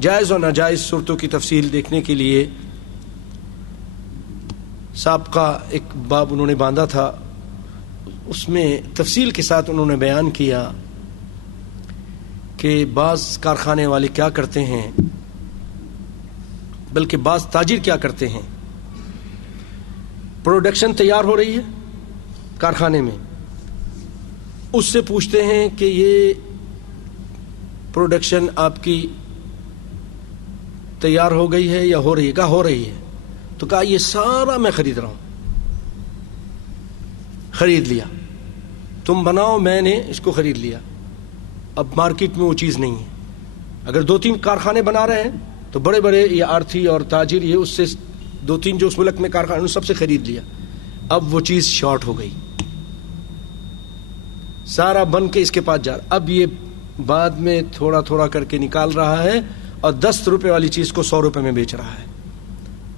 جائز و ناجائز صورتوں کی تفصیل دیکھنے کے لیے سابقہ ایک باب انہوں نے باندھا تھا، اس میں تفصیل کے ساتھ انہوں نے بیان کیا کہ بعض کارخانے والے کیا کرتے ہیں، بلکہ بعض تاجر کیا کرتے ہیں. پروڈکشن تیار ہو رہی ہے کارخانے میں، اس سے پوچھتے ہیں کہ یہ پروڈکشن آپ کی تیار ہو گئی ہے یا ہو رہی ہے؟ کہا ہو رہی ہے. تو کہا یہ سارا میں خرید رہا ہوں. خرید لیا، تم بناؤ، میں نے اس کو خرید لیا. اب مارکیٹ میں وہ چیز نہیں ہے. اگر 2-3 کارخانے بنا رہے ہیں تو بڑے بڑے یہ آرتھی اور تاجر یہ اس سے 2-3 جو اس ملک میں کارخانے سب سے خرید لیا. اب وہ چیز شارٹ ہو گئی، سارا بن کے اس کے پاس جا رہا. اب یہ بعد میں تھوڑا تھوڑا کر کے نکال رہا ہے اور 10 روپے والی چیز کو 100 روپے میں بیچ رہا ہے.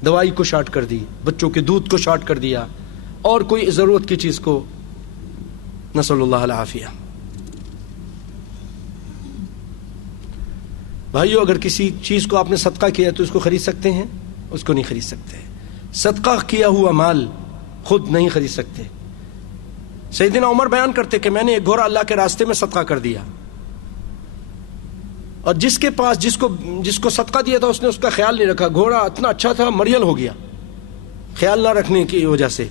دوائی کو شارٹ کر دی، بچوں کے دودھ کو شارٹ کر دیا، اور کوئی ضرورت کی چیز کو. نسأل اللہ العافیہ. بھائیو، اگر کسی چیز کو آپ نے صدقہ کیا تو اس کو خرید سکتے ہیں؟ اس کو نہیں خرید سکتے. صدقہ کیا ہوا مال خود نہیں خرید سکتے. سیدنا عمر بیان کرتے کہ میں نے ایک گھوڑا اللہ کے راستے میں صدقہ کر دیا، اور جس کے پاس جس کو صدقہ دیا تھا اس نے اس کا خیال نہیں رکھا. گھوڑا اتنا اچھا تھا، مریل ہو گیا خیال نہ رکھنے کی وجہ سے.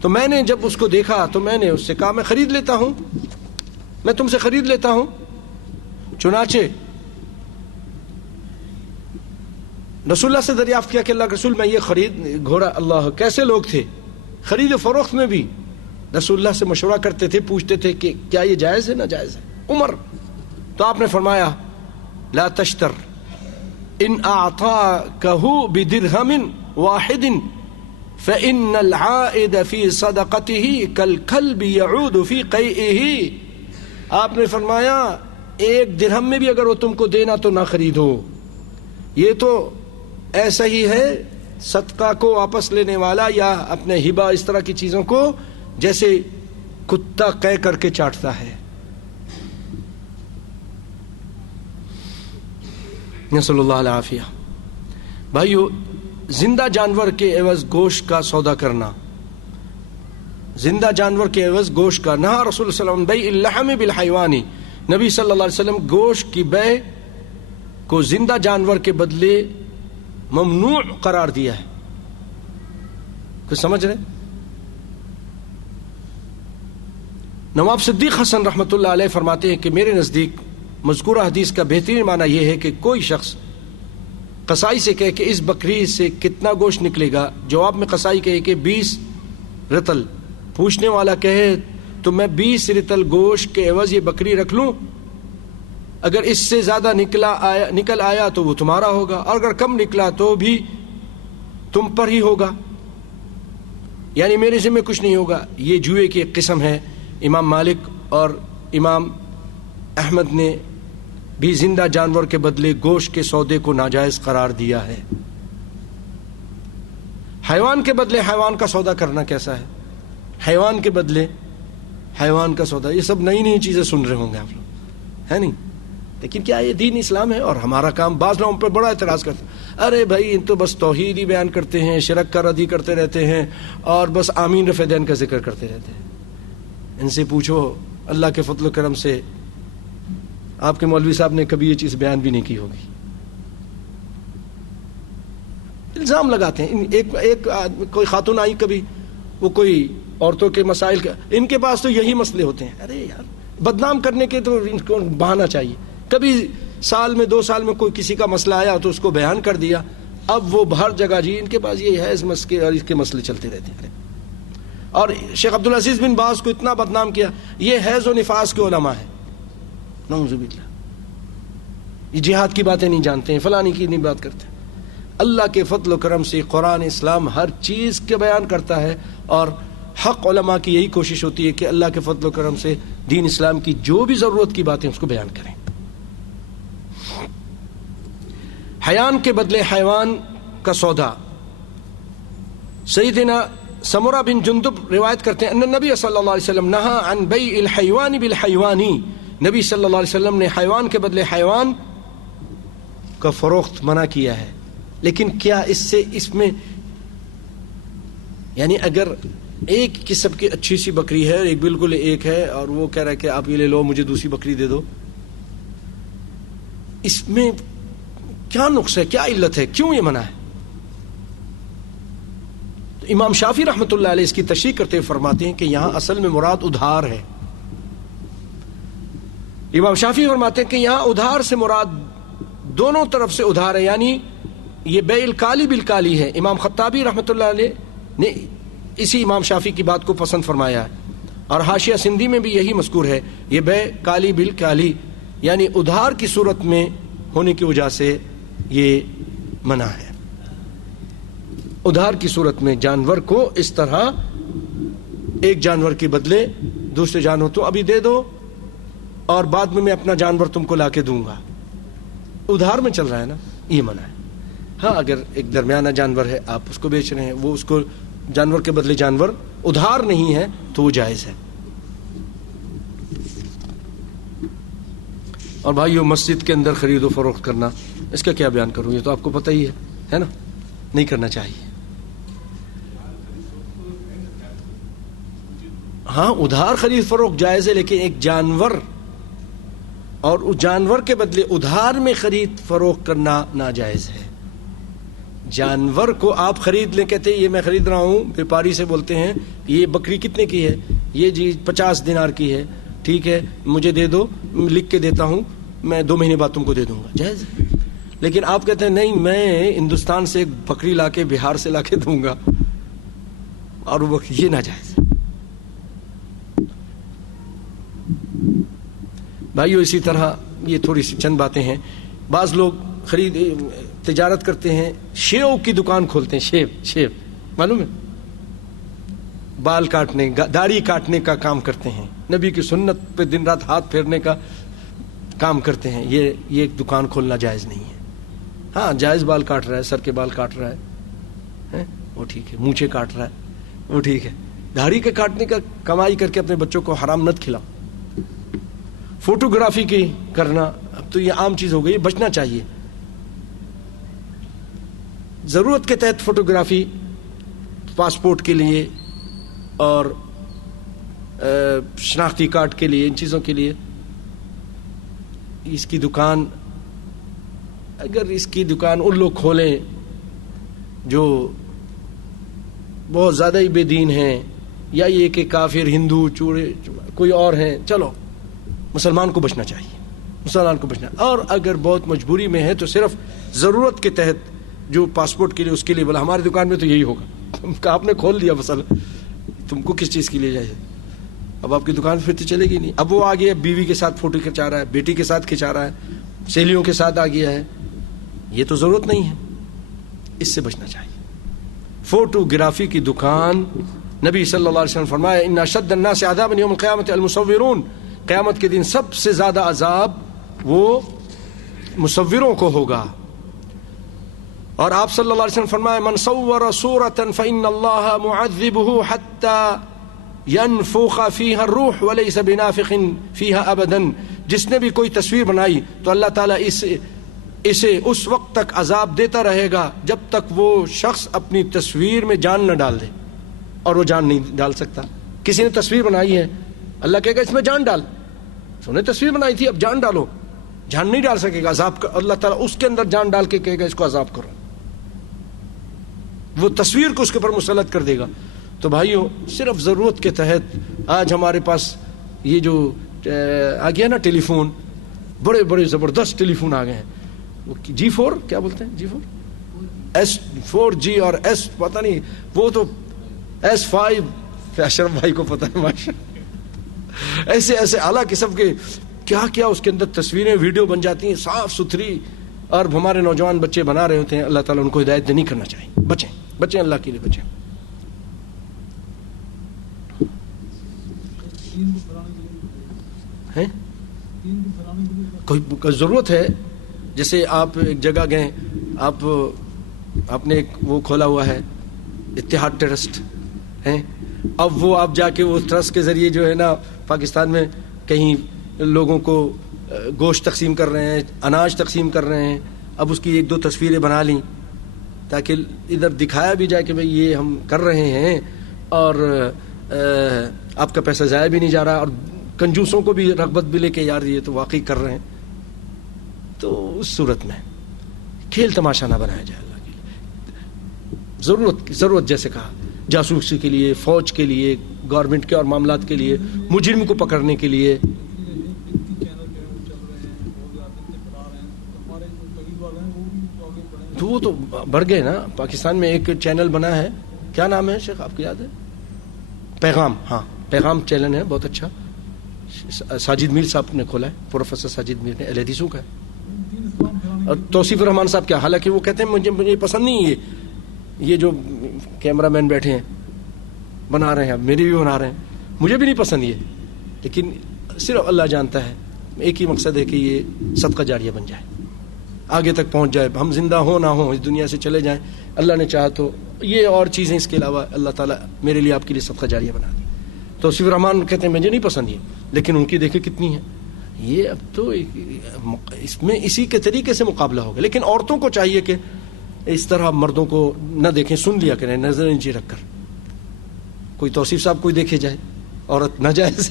تو میں نے جب اس کو دیکھا تو میں نے اس سے کہا میں خرید لیتا ہوں، میں تم سے خرید لیتا ہوں. چنانچہ رسول اللہ سے دریافت کیا کہ اللہ کے رسول، میں یہ گھوڑا، اللہ کیسے لوگ تھے خرید و فروخت میں بھی رسول اللہ سے مشورہ کرتے تھے، پوچھتے تھے کہ کیا یہ جائز ہے ناجائز ہے. عمر، تو آپ نے فرمایا لا تشتر ان اعطاکہ بدرہم واحد فإن العائد فی صدقته کالکلب یعود فی قیئہ. آپ نے فرمایا ایک درہم میں بھی اگر وہ تم کو دینا تو نہ خریدو. یہ تو ایسا ہی ہے صدقہ کو واپس لینے والا یا اپنے ہبہ اس طرح کی چیزوں کو جیسے کتا قے کر کے چاٹتا ہے. نسأل اللہ العافیہ. بھائیو، زندہ جانور کے عوض گوشت کا سودا کرنا، زندہ جانور کے عوض گوشت کا. نہا رسول اللہ علیہ وسلم بیع اللحم بالحیوانی. نبی صلی اللہ علیہ وسلم گوشت کی بیع کو زندہ جانور کے بدلے ممنوع قرار دیا ہے. کچھ سمجھ رہے؟ نواب صدیق حسن رحمۃ اللہ علیہ فرماتے ہیں کہ میرے نزدیک مذکورہ حدیث کا بہترین معنی یہ ہے کہ کوئی شخص قصائی سے کہے کہ اس بکری سے کتنا گوشت نکلے گا، جواب میں قصائی کہے کہ 20 رطل. پوچھنے والا کہے تو میں 20 رطل گوشت کے عوض یہ بکری رکھ لوں، اگر اس سے زیادہ نکل آیا تو وہ تمہارا ہوگا، اور اگر کم نکلا تو بھی تم پر ہی ہوگا، یعنی میرے ذمہ کچھ نہیں ہوگا. یہ جوئے کی ایک قسم ہے. امام مالک اور امام احمد نے بھی زندہ جانور کے بدلے گوشت کے سودے کو ناجائز قرار دیا ہے. حیوان کے بدلے حیوان کا سودا کرنا کیسا ہے؟ حیوان کے بدلے حیوان کا سودا، یہ سب نئی نئی چیزیں سن رہے ہوں گے آپ لوگ، ہے نہیں؟ لیکن کیا یہ دین اسلام ہے؟ اور ہمارا کام، بعض لوگوں پہ بڑا اعتراض کرتے ہیں، ارے بھائی ان تو بس توحید ہی بیان کرتے ہیں، شرک کا ردی کرتے رہتے ہیں، اور بس آمین رفع دین کا ذکر کرتے رہتے ہیں. ان سے پوچھو اللہ کے فضل و کرم سے آپ کے مولوی صاحب نے کبھی یہ چیز بیان بھی نہیں کی ہوگی. الزام لگاتے ہیں. ایک کوئی خاتون آئی کبھی، وہ کوئی عورتوں کے مسائل کا، ان کے پاس تو یہی مسئلے ہوتے ہیں. ارے یار، بدنام کرنے کے تو ان کو بہانا چاہیے. کبھی سال میں 2 سال میں کوئی کسی کا مسئلہ آیا تو اس کو بیان کر دیا. اب وہ ہر جگہ جی ان کے پاس یہ ہے اس مسئلے اور اس کے مسئلے چلتے رہتے ہیں. اور شیخ عبدالعزیز بن باز کو اتنا بدنام کیا، یہ حیض و نفاس کے علماء ہیں، نعوذ باللہ، یہ جہاد کی باتیں نہیں جانتے ہیں، فلانی کی نہیں بات کرتے. اللہ کے فضل و کرم سے قرآن اسلام ہر چیز کے بیان کرتا ہے، اور حق علماء کی یہی کوشش ہوتی ہے کہ اللہ کے فضل و کرم سے دین اسلام کی جو بھی ضرورت کی باتیں اس کو بیان کریں. حیوان کے بدلے حیوان کا سودا. سیدنا سمرہ بن جندب روایت کرتے ہیں ان نبی صلی اللہ علیہ وسلم نہا عن بیع الحیوان بالحیوانی، نبی صلی اللہ علیہ وسلم نے حیوان کے بدلے حیوان کا فروخت منع کیا ہے. لیکن کیا اس میں یعنی اگر ایک قسم کی اچھی سی بکری ہے، ایک بالکل ایک ہے، اور وہ کہہ رہا ہے کہ آپ یہ لے لو، مجھے دوسری بکری دے دو، اس میں کیا نقص ہے، کیا علت ہے، کیوں یہ منع ہے؟ تو امام شافعی رحمۃ اللہ علیہ اس کی تشریح کرتے ہوئے فرماتے ہیں کہ یہاں اصل میں مراد ادھار ہے. امام شافعی فرماتے ہیں کہ یہاں ادھار سے مراد دونوں طرف سے ادھار ہے، یعنی یہ بیع الکالی بالکالی ہے. امام خطابی رحمۃ اللہ علیہ نے اسی امام شافعی کی بات کو پسند فرمایا ہے، اور حاشیہ سندھی میں بھی یہی مذکور ہے. یہ بیع کالی بالکالی یعنی ادھار کی صورت میں ہونے کی وجہ سے یہ منع ہے. ادھار کی صورت میں جانور کو اس طرح ایک جانور کے بدلے دوسرے جانور تو ابھی دے دو اور بعد میں اپنا جانور تم کو لا کے دوں گا، ادھار میں چل رہا ہے نا، یہ منع ہے. ہاں اگر ایک درمیانہ جانور ہے، آپ اس کو بیچ رہے ہیں، وہ اس کو جانور کے بدلے جانور ادھار نہیں ہے تو وہ جائز ہے. اور بھائیو، مسجد کے اندر خرید و فروخت کرنا، اس کا کیا بیان کروں، یہ تو آپ کو پتہ ہی ہے نا، نہیں کرنا چاہیے. ہاں ادھار خرید فروخت جائز ہے، لیکن ایک جانور اور اس جانور کے بدلے ادھار میں خرید فروخت کرنا ناجائز ہے. جانور کو آپ خرید لیں، کہتے ہیں یہ میں خرید رہا ہوں، بیپاری سے بولتے ہیں یہ بکری کتنے کی ہے، یہ جی 50 دینار کی ہے، ٹھیک ہے مجھے دے دو، لکھ کے دیتا ہوں، میں 2 مہینے بعد تم کو دے دوں گا، جائز ہے. لیکن آپ کہتے ہیں نہیں میں ہندوستان سے ایک بکری لا کے بہار سے لا کے دوں گا، اور وہ یہ ناجائز ہے. بھائیو اسی طرح یہ تھوڑی سی چند باتیں ہیں. بعض لوگ تجارت کرتے ہیں، شیو کی دکان کھولتے ہیں، شیو معلوم ہے، بال کاٹنے، داڑھی کاٹنے کا کام کرتے ہیں، نبی کی سنت پہ دن رات ہاتھ پھیرنے کا کام کرتے ہیں. یہ ایک دکان کھولنا جائز نہیں ہے. ہاں جائز بال کاٹ رہا ہے، سر کے بال کاٹ رہا ہے وہ ٹھیک ہے، مونچھیں کاٹ رہا ہے وہ ٹھیک ہے. داڑھی کے کاٹنے کا کمائی کر کے اپنے بچوں کو حرام مت کھلاؤ. فوٹوگرافی کی کرنا اب تو یہ عام چیز ہو گئی، بچنا چاہیے. ضرورت کے تحت فوٹوگرافی، پاسپورٹ کے لیے اور شناختی کارڈ کے لیے، ان چیزوں کے لیے. اس کی دکان، اگر اس کی دکان ان لوگ کھولیں جو بہت زیادہ ہی بے دین ہیں، یا یہ کہ کافر، ہندو، چوڑے کوئی اور ہیں، چلو مسلمان کو بچنا چاہیے، مسلمان کو بچنا. اور اگر بہت مجبوری میں ہے تو صرف ضرورت کے تحت جو پاسپورٹ کے لیے، اس کے لیے. بولا ہماری دکان میں تو یہی ہوگا، آپ نے کھول دیا مسئلہ، تم کو کس چیز کے لیے جائے، اب آپ کی دکان پھر تو چلے گی نہیں. اب وہ آ گیا بیوی کے ساتھ فوٹو کھنچا رہا ہے، بیٹی کے ساتھ کھنچا رہا ہے، سہیلیوں کے ساتھ آ گیا ہے، یہ تو ضرورت نہیں ہے، اس سے بچنا چاہیے. فوٹوگرافی کی دکان. نبی صلی اللہ علیہ وسلم فرمایا ان اشد الناس عذابا یوم القیامت المصورون، قیامت کے دن سب سے زیادہ عذاب وہ مصوروں کو ہوگا. اور آپ صلی اللہ علیہ وسلم فرمایا من صور صورة فإن اللہ معذبہ حتی ينفخ فیہا الروح وليس بنافخ فیہا ابدا. جس نے بھی کوئی تصویر بنائی تو اللہ تعالیٰ اسے اس وقت تک عذاب دیتا رہے گا جب تک وہ شخص اپنی تصویر میں جان نہ ڈال دے، اور وہ جان نہیں ڈال سکتا. کسی نے تصویر بنائی ہے، اللہ کہے گا اس میں جان ڈال. تو نے تصویر بنائی تھی، اب جان ڈالو. جان نہیں ڈال سکے گا، عذاب کا اللہ تعالیٰ اس کے اندر جان ڈال کے کہے گا اس کو عذاب کرو. وہ تصویر کو اس کے اوپر مسلط کر دے گا. تو بھائیو، صرف ضرورت کے تحت آج ہمارے پاس یہ جو آ گیا نا ٹیلی فون، بڑے بڑے زبردست ٹیلی فون آ گئے ہیں. وہ G4 کیا بولتے ہیں، G4 S4G اور S پتہ نہیں، وہ تو S5 اشرف بھائی کو پتہ ہے ماشاء. ایسے ایسے اعلیٰ قسم کے کیا کیا اس کے اندر تصویریں ویڈیو بن جاتی ہیں صاف ستھری، اور ہمارے نوجوان بچے بنا رہے ہوتے ہیں. اللہ تعالیٰ ان کو ہدایت نہیں کرنا چاہیے. بچیں اللہ کے لیے بچیں. کوئی ضرورت ہے، جیسے آپ ایک جگہ گئے، آپ نے ایک وہ کھولا ہوا ہے اتحاد ٹرسٹ ہے، اب وہ آپ جا کے وہ ٹرسٹ کے ذریعے جو ہے نا پاکستان میں کہیں لوگوں کو گوشت تقسیم کر رہے ہیں، اناج تقسیم کر رہے ہیں. اب اس کی ایک دو تصویریں بنا لیں تاکہ ادھر دکھایا بھی جائے کہ بھئی یہ ہم کر رہے ہیں اور آپ کا پیسہ ضائع بھی نہیں جا رہا، اور کنجوسوں کو بھی رغبت بھی لے کے یار یہ تو واقعی کر رہے ہیں. تو اس صورت میں کھیل تماشا نہ بنایا جائے اللہ کے لیے. ضرورت جیسے کہا جاسوسی کے لیے، فوج کے لیے، گورنمنٹ کے اور معاملات کے لیے، مجرم کو پکڑنے کے لیے. تو وہ تو بڑھ گئے نا. پاکستان میں ایک چینل بنا ہے، کیا نام ہے شیخ آپ کو یاد ہے؟ پیغام. ہاں پیغام چینل ہے، بہت اچھا. ساجد میر صاحب نے کھولا ہے، پروفیسر ساجد میر نے، اہل حدیثوں کا ہے. اور توصیف الرحمان صاحب کیا، حالانکہ وہ کہتے ہیں مجھے پسند نہیں یہ جو کیمرہ مین بیٹھے ہیں بنا رہے ہیں، میری بھی بنا رہے ہیں، مجھے بھی نہیں پسند یہ، لیکن صرف اللہ جانتا ہے. ایک ہی مقصد ہے کہ یہ صدقہ جاریہ بن جائے، آگے تک پہنچ جائے. ہم زندہ ہوں نہ ہوں اس دنیا سے چلے جائیں، اللہ نے چاہا تو یہ اور چیزیں اس کے علاوہ اللہ تعالیٰ میرے لیے آپ کے لیے صدقہ جاریہ بنا دی. توصیف الرحمان کہتے ہیں مجھے نہیں پسند یہ، لیکن ان کی دیکھیں کتنی ہے. یہ اب تو اس میں اسی کے طریقے سے مقابلہ ہوگا. لیکن عورتوں کو چاہیے کہ اس طرح مردوں کو نہ دیکھیں، سن لیا کریں نظر نیچے رکھ کر. کوئی توصیف صاحب کوئی دیکھے جائے، عورت ناجائز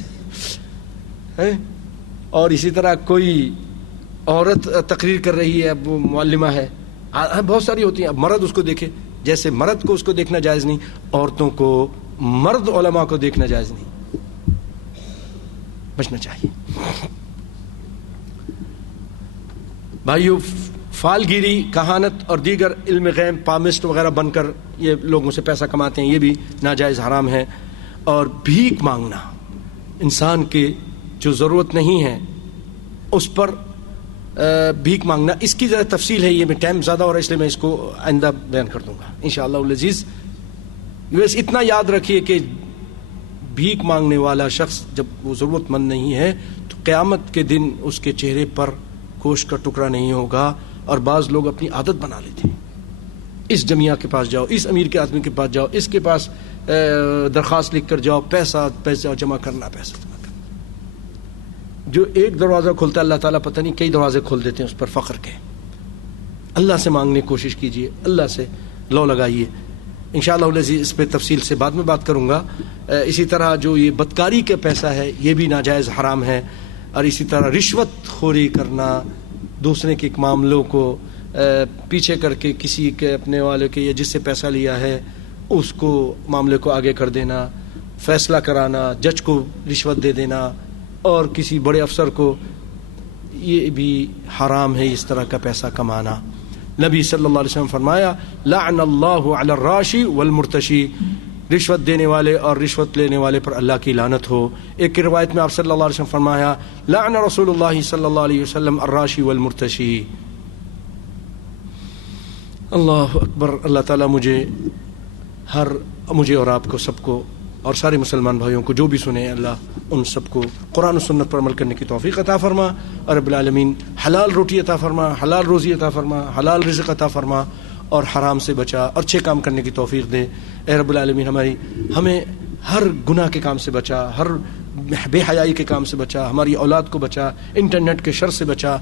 ہے. اور اسی طرح کوئی عورت تقریر کر رہی ہے، اب وہ معلمہ ہے، بہت ساری ہوتی ہیں. اب مرد اس کو دیکھے، جیسے مرد کو اس کو دیکھنا جائز نہیں، عورتوں کو مرد علماء کو دیکھنا جائز نہیں. بچنا چاہیے. بھائیو، فالگیری، کہانت اور دیگر علم غیب، پامسٹ وغیرہ بن کر یہ لوگوں سے پیسہ کماتے ہیں، یہ بھی ناجائز حرام ہے. اور بھیک مانگنا، انسان کے جو ضرورت نہیں ہے اس پر بھیک مانگنا، اس کی ذرا تفصیل ہے. یہ میں ٹائم زیادہ ہو رہا ہے اس لیے میں اس کو آئندہ بیان کر دوں گا انشاءاللہ العزیز. بس اتنا یاد رکھیے کہ بھیک مانگنے والا شخص جب وہ ضرورت مند نہیں ہے تو قیامت کے دن اس کے چہرے پر گوشت کا ٹکڑا نہیں ہوگا. اور بعض لوگ اپنی عادت بنا لیتے ہیں، اس جمعیہ کے پاس جاؤ، اس امیر کے آدمی کے پاس جاؤ، اس کے پاس درخواست لکھ کر جاؤ، پیسہ جمع کرنا. جو ایک دروازہ کھلتا ہے اللہ تعالیٰ پتہ نہیں کئی دروازے کھول دیتے ہیں اس پر فخر کے. اللہ سے مانگنے کی کوشش کیجیے، اللہ سے لو لگائیے. انشاءاللہ العزیز اس پہ تفصیل سے بعد میں بات کروں گا. اسی طرح جو یہ بدکاری کا پیسہ ہے یہ بھی ناجائز حرام ہے. اور اسی طرح رشوت خوری کرنا، دوسرے کے معاملوں کو پیچھے کر کے کسی کے اپنے والے کے یا جس سے پیسہ لیا ہے اس کو معاملے کو آگے کر دینا، فیصلہ کرانا، جج کو رشوت دے دینا اور کسی بڑے افسر کو، یہ بھی حرام ہے اس طرح کا پیسہ کمانا. نبی صلی اللہ علیہ وسلم فرمایا لعن اللہ علی الراشی والمرتشی، رشوت دینے والے اور رشوت لینے والے پر اللہ کی لعنت ہو. ایک روایت میں آپ صلی اللہ علیہ وسلم فرمایا لعن رسول اللہ صلی اللہ علیہ وسلم الراشی والمرتشی. اللہ اکبر. اللہ تعالیٰ مجھے ہر مجھے اور آپ کو سب کو اور سارے مسلمان بھائیوں کو جو بھی سنے اللہ ان سب کو قرآن و سنت پر عمل کرنے کی توفیق عطا فرما، اور رب العالمین حلال روٹی عطا فرما، حلال روزی عطا فرما، حلال رزق عطا فرما، اور حرام سے بچا اور اچھے کام کرنے کی توفیق دے۔ اے رب العالمین ہمیں ہر گناہ کے کام سے بچا، ہر بے حیائی کے کام سے بچا، ہماری اولاد کو بچا، انٹرنیٹ کے شر سے بچا،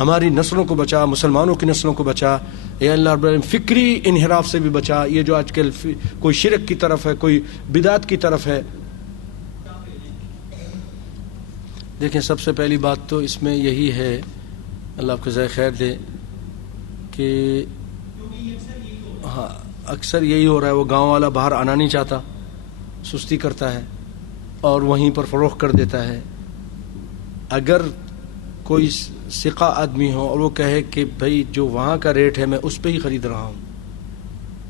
ہماری نسلوں کو بچا، مسلمانوں کی نسلوں کو بچا۔ اے اللہ رب العالمین فکری انحراف سے بھی بچا، یہ جو آج کل کوئی شرک کی طرف ہے، کوئی بدعت کی طرف ہے۔ دیکھیں سب سے پہلی بات تو اس میں یہی ہے، اللہ آپ کو جزائے خیر دے، کہ ہاں اکثر یہی ہو رہا ہے، وہ گاؤں والا باہر آنا نہیں چاہتا، سستی کرتا ہے اور وہیں پر فروخت کر دیتا ہے۔ اگر کوئی ثقہ آدمی ہو اور وہ کہے کہ بھائی جو وہاں کا ریٹ ہے میں اس پہ ہی خرید رہا ہوں،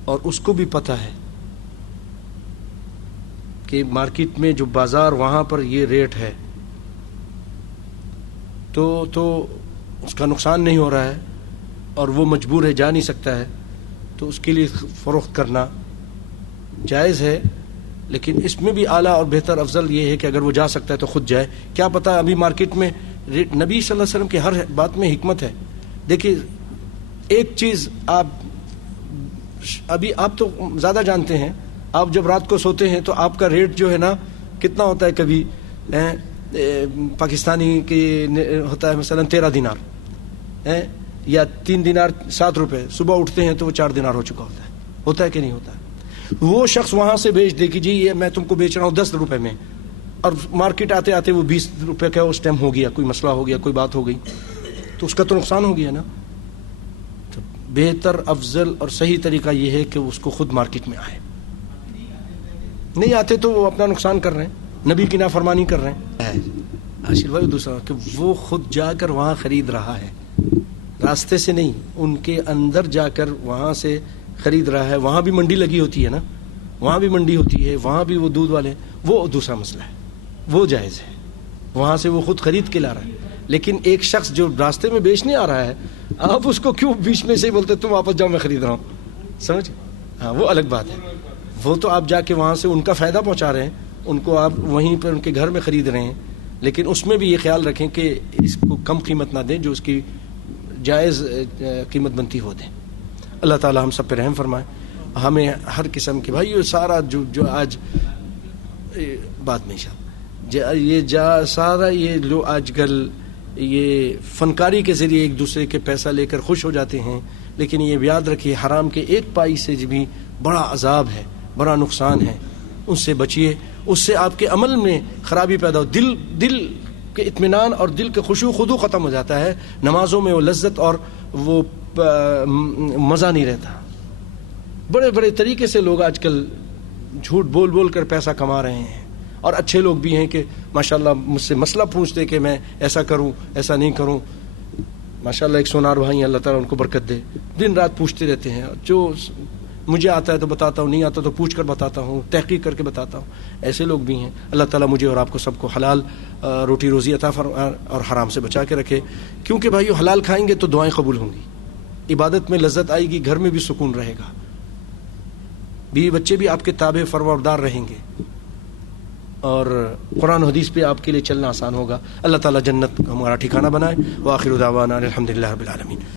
اور اس کو بھی پتہ ہے کہ مارکیٹ میں جو بازار وہاں پر یہ ریٹ ہے، تو اس کا نقصان نہیں ہو رہا ہے اور وہ مجبور ہے، جا نہیں سکتا ہے، تو اس کے لیے فروخت کرنا جائز ہے۔ لیکن اس میں بھی اعلیٰ اور بہتر افضل یہ ہے کہ اگر وہ جا سکتا ہے تو خود جائے۔ کیا پتہ ابھی مارکیٹ میں نبی صلی اللہ علیہ وسلم کی ہر بات میں حکمت ہے۔ دیکھیے ایک چیز آپ تو زیادہ جانتے ہیں، آپ جب رات کو سوتے ہیں تو آپ کا ریٹ جو ہے نا کتنا ہوتا ہے، کبھی پاکستانی کی ہوتا ہے مثلا 13 دینار یا 3 دینار 7 روپے، صبح اٹھتے ہیں تو وہ 4 دینار ہو چکا ہوتا ہے کہ نہیں ہوتا ہے؟ وہ شخص وہاں سے بیچ دے کہ جی یہ میں تم کو بیچ رہا ہوں 10 روپے میں، اور مارکیٹ آتے آتے وہ 20 روپے کا اس ٹائم ہو گیا، کوئی مسئلہ ہو گیا، کوئی بات ہو گئی، تو اس کا تو نقصان ہو گیا نا۔ تو بہتر افضل اور صحیح طریقہ یہ ہے کہ اس کو خود مارکیٹ میں آئے، نہیں آتے تو وہ اپنا نقصان کر رہے ہیں، نبی کی نافرمانی کر رہے ہیں۔ عاشر بھائی دوسرا کہ وہ خود جا کر وہاں خرید رہا ہے، راستے سے نہیں، ان کے اندر جا کر وہاں سے خرید رہا ہے۔ وہاں بھی منڈی لگی ہوتی ہے نا، وہاں بھی منڈی ہوتی ہے، وہاں بھی وہ دودھ والے، وہ دوسرا مسئلہ ہے، وہ جائز ہے، وہاں سے وہ خود خرید کے لا رہا ہے۔ لیکن ایک شخص جو راستے میں بیچنے آ رہا ہے، آپ اس کو کیوں بیچ میں سے بولتے تم واپس جاؤ میں خرید رہا ہوں، سمجھ؟ ہاں وہ الگ بات ہے، وہ تو آپ جا کے وہاں سے ان کا فائدہ پہنچا رہے ہیں، ان کو آپ وہیں پر ان کے گھر میں خرید رہے ہیں، لیکن اس میں بھی یہ خیال رکھیں کہ اس کو کم قیمت نہ دیں، جو اس کی جائز قیمت بنتی ہو دیں۔ اللہ تعالی ہم سب پہ رحم فرمائے، ہمیں ہر قسم کے بھائی سارا جو آج بات میں سارا یہ لو آج کل یہ فنکاری کے ذریعے ایک دوسرے کے پیسہ لے کر خوش ہو جاتے ہیں، لیکن یہ یاد رکھیے حرام کے ایک پائی سے بھی بڑا عذاب ہے، بڑا نقصان ہے، اس سے بچیے، اس سے آپ کے عمل میں خرابی پیدا ہو، دل کے اطمینان اور دل کے خشوع خضوع ختم ہو جاتا ہے، نمازوں میں وہ لذت اور وہ مزہ نہیں رہتا۔ بڑے بڑے طریقے سے لوگ آج کل جھوٹ بول بول کر پیسہ کما رہے ہیں، اور اچھے لوگ بھی ہیں کہ ماشاءاللہ مجھ سے مسئلہ پوچھتے کہ میں ایسا کروں ایسا نہیں کروں۔ ماشاءاللہ ایک سونار بھائی ہیں، اللہ تعالیٰ ان کو برکت دے، دن رات پوچھتے رہتے ہیں، جو مجھے آتا ہے تو بتاتا ہوں، نہیں آتا تو پوچھ کر بتاتا ہوں، تحقیق کر کے بتاتا ہوں، ایسے لوگ بھی ہیں۔ اللہ تعالیٰ مجھے اور آپ کو سب کو حلال روٹی روزی عطا فرمائے اور حرام سے بچا کے رکھے، کیونکہ بھائیو حلال کھائیں گے تو دعائیں قبول ہوں گی، عبادت میں لذت آئے گی، گھر میں بھی سکون رہے گا، بیوی بچے بھی آپ کے تابع فرمانبردار رہیں گے، اور قرآن و حدیث پہ آپ کے لیے چلنا آسان ہوگا۔ اللہ تعالیٰ جنت ہمارا ٹھکانہ بنائے۔ وآخر دعوانا الحمدللہ رب العالمین۔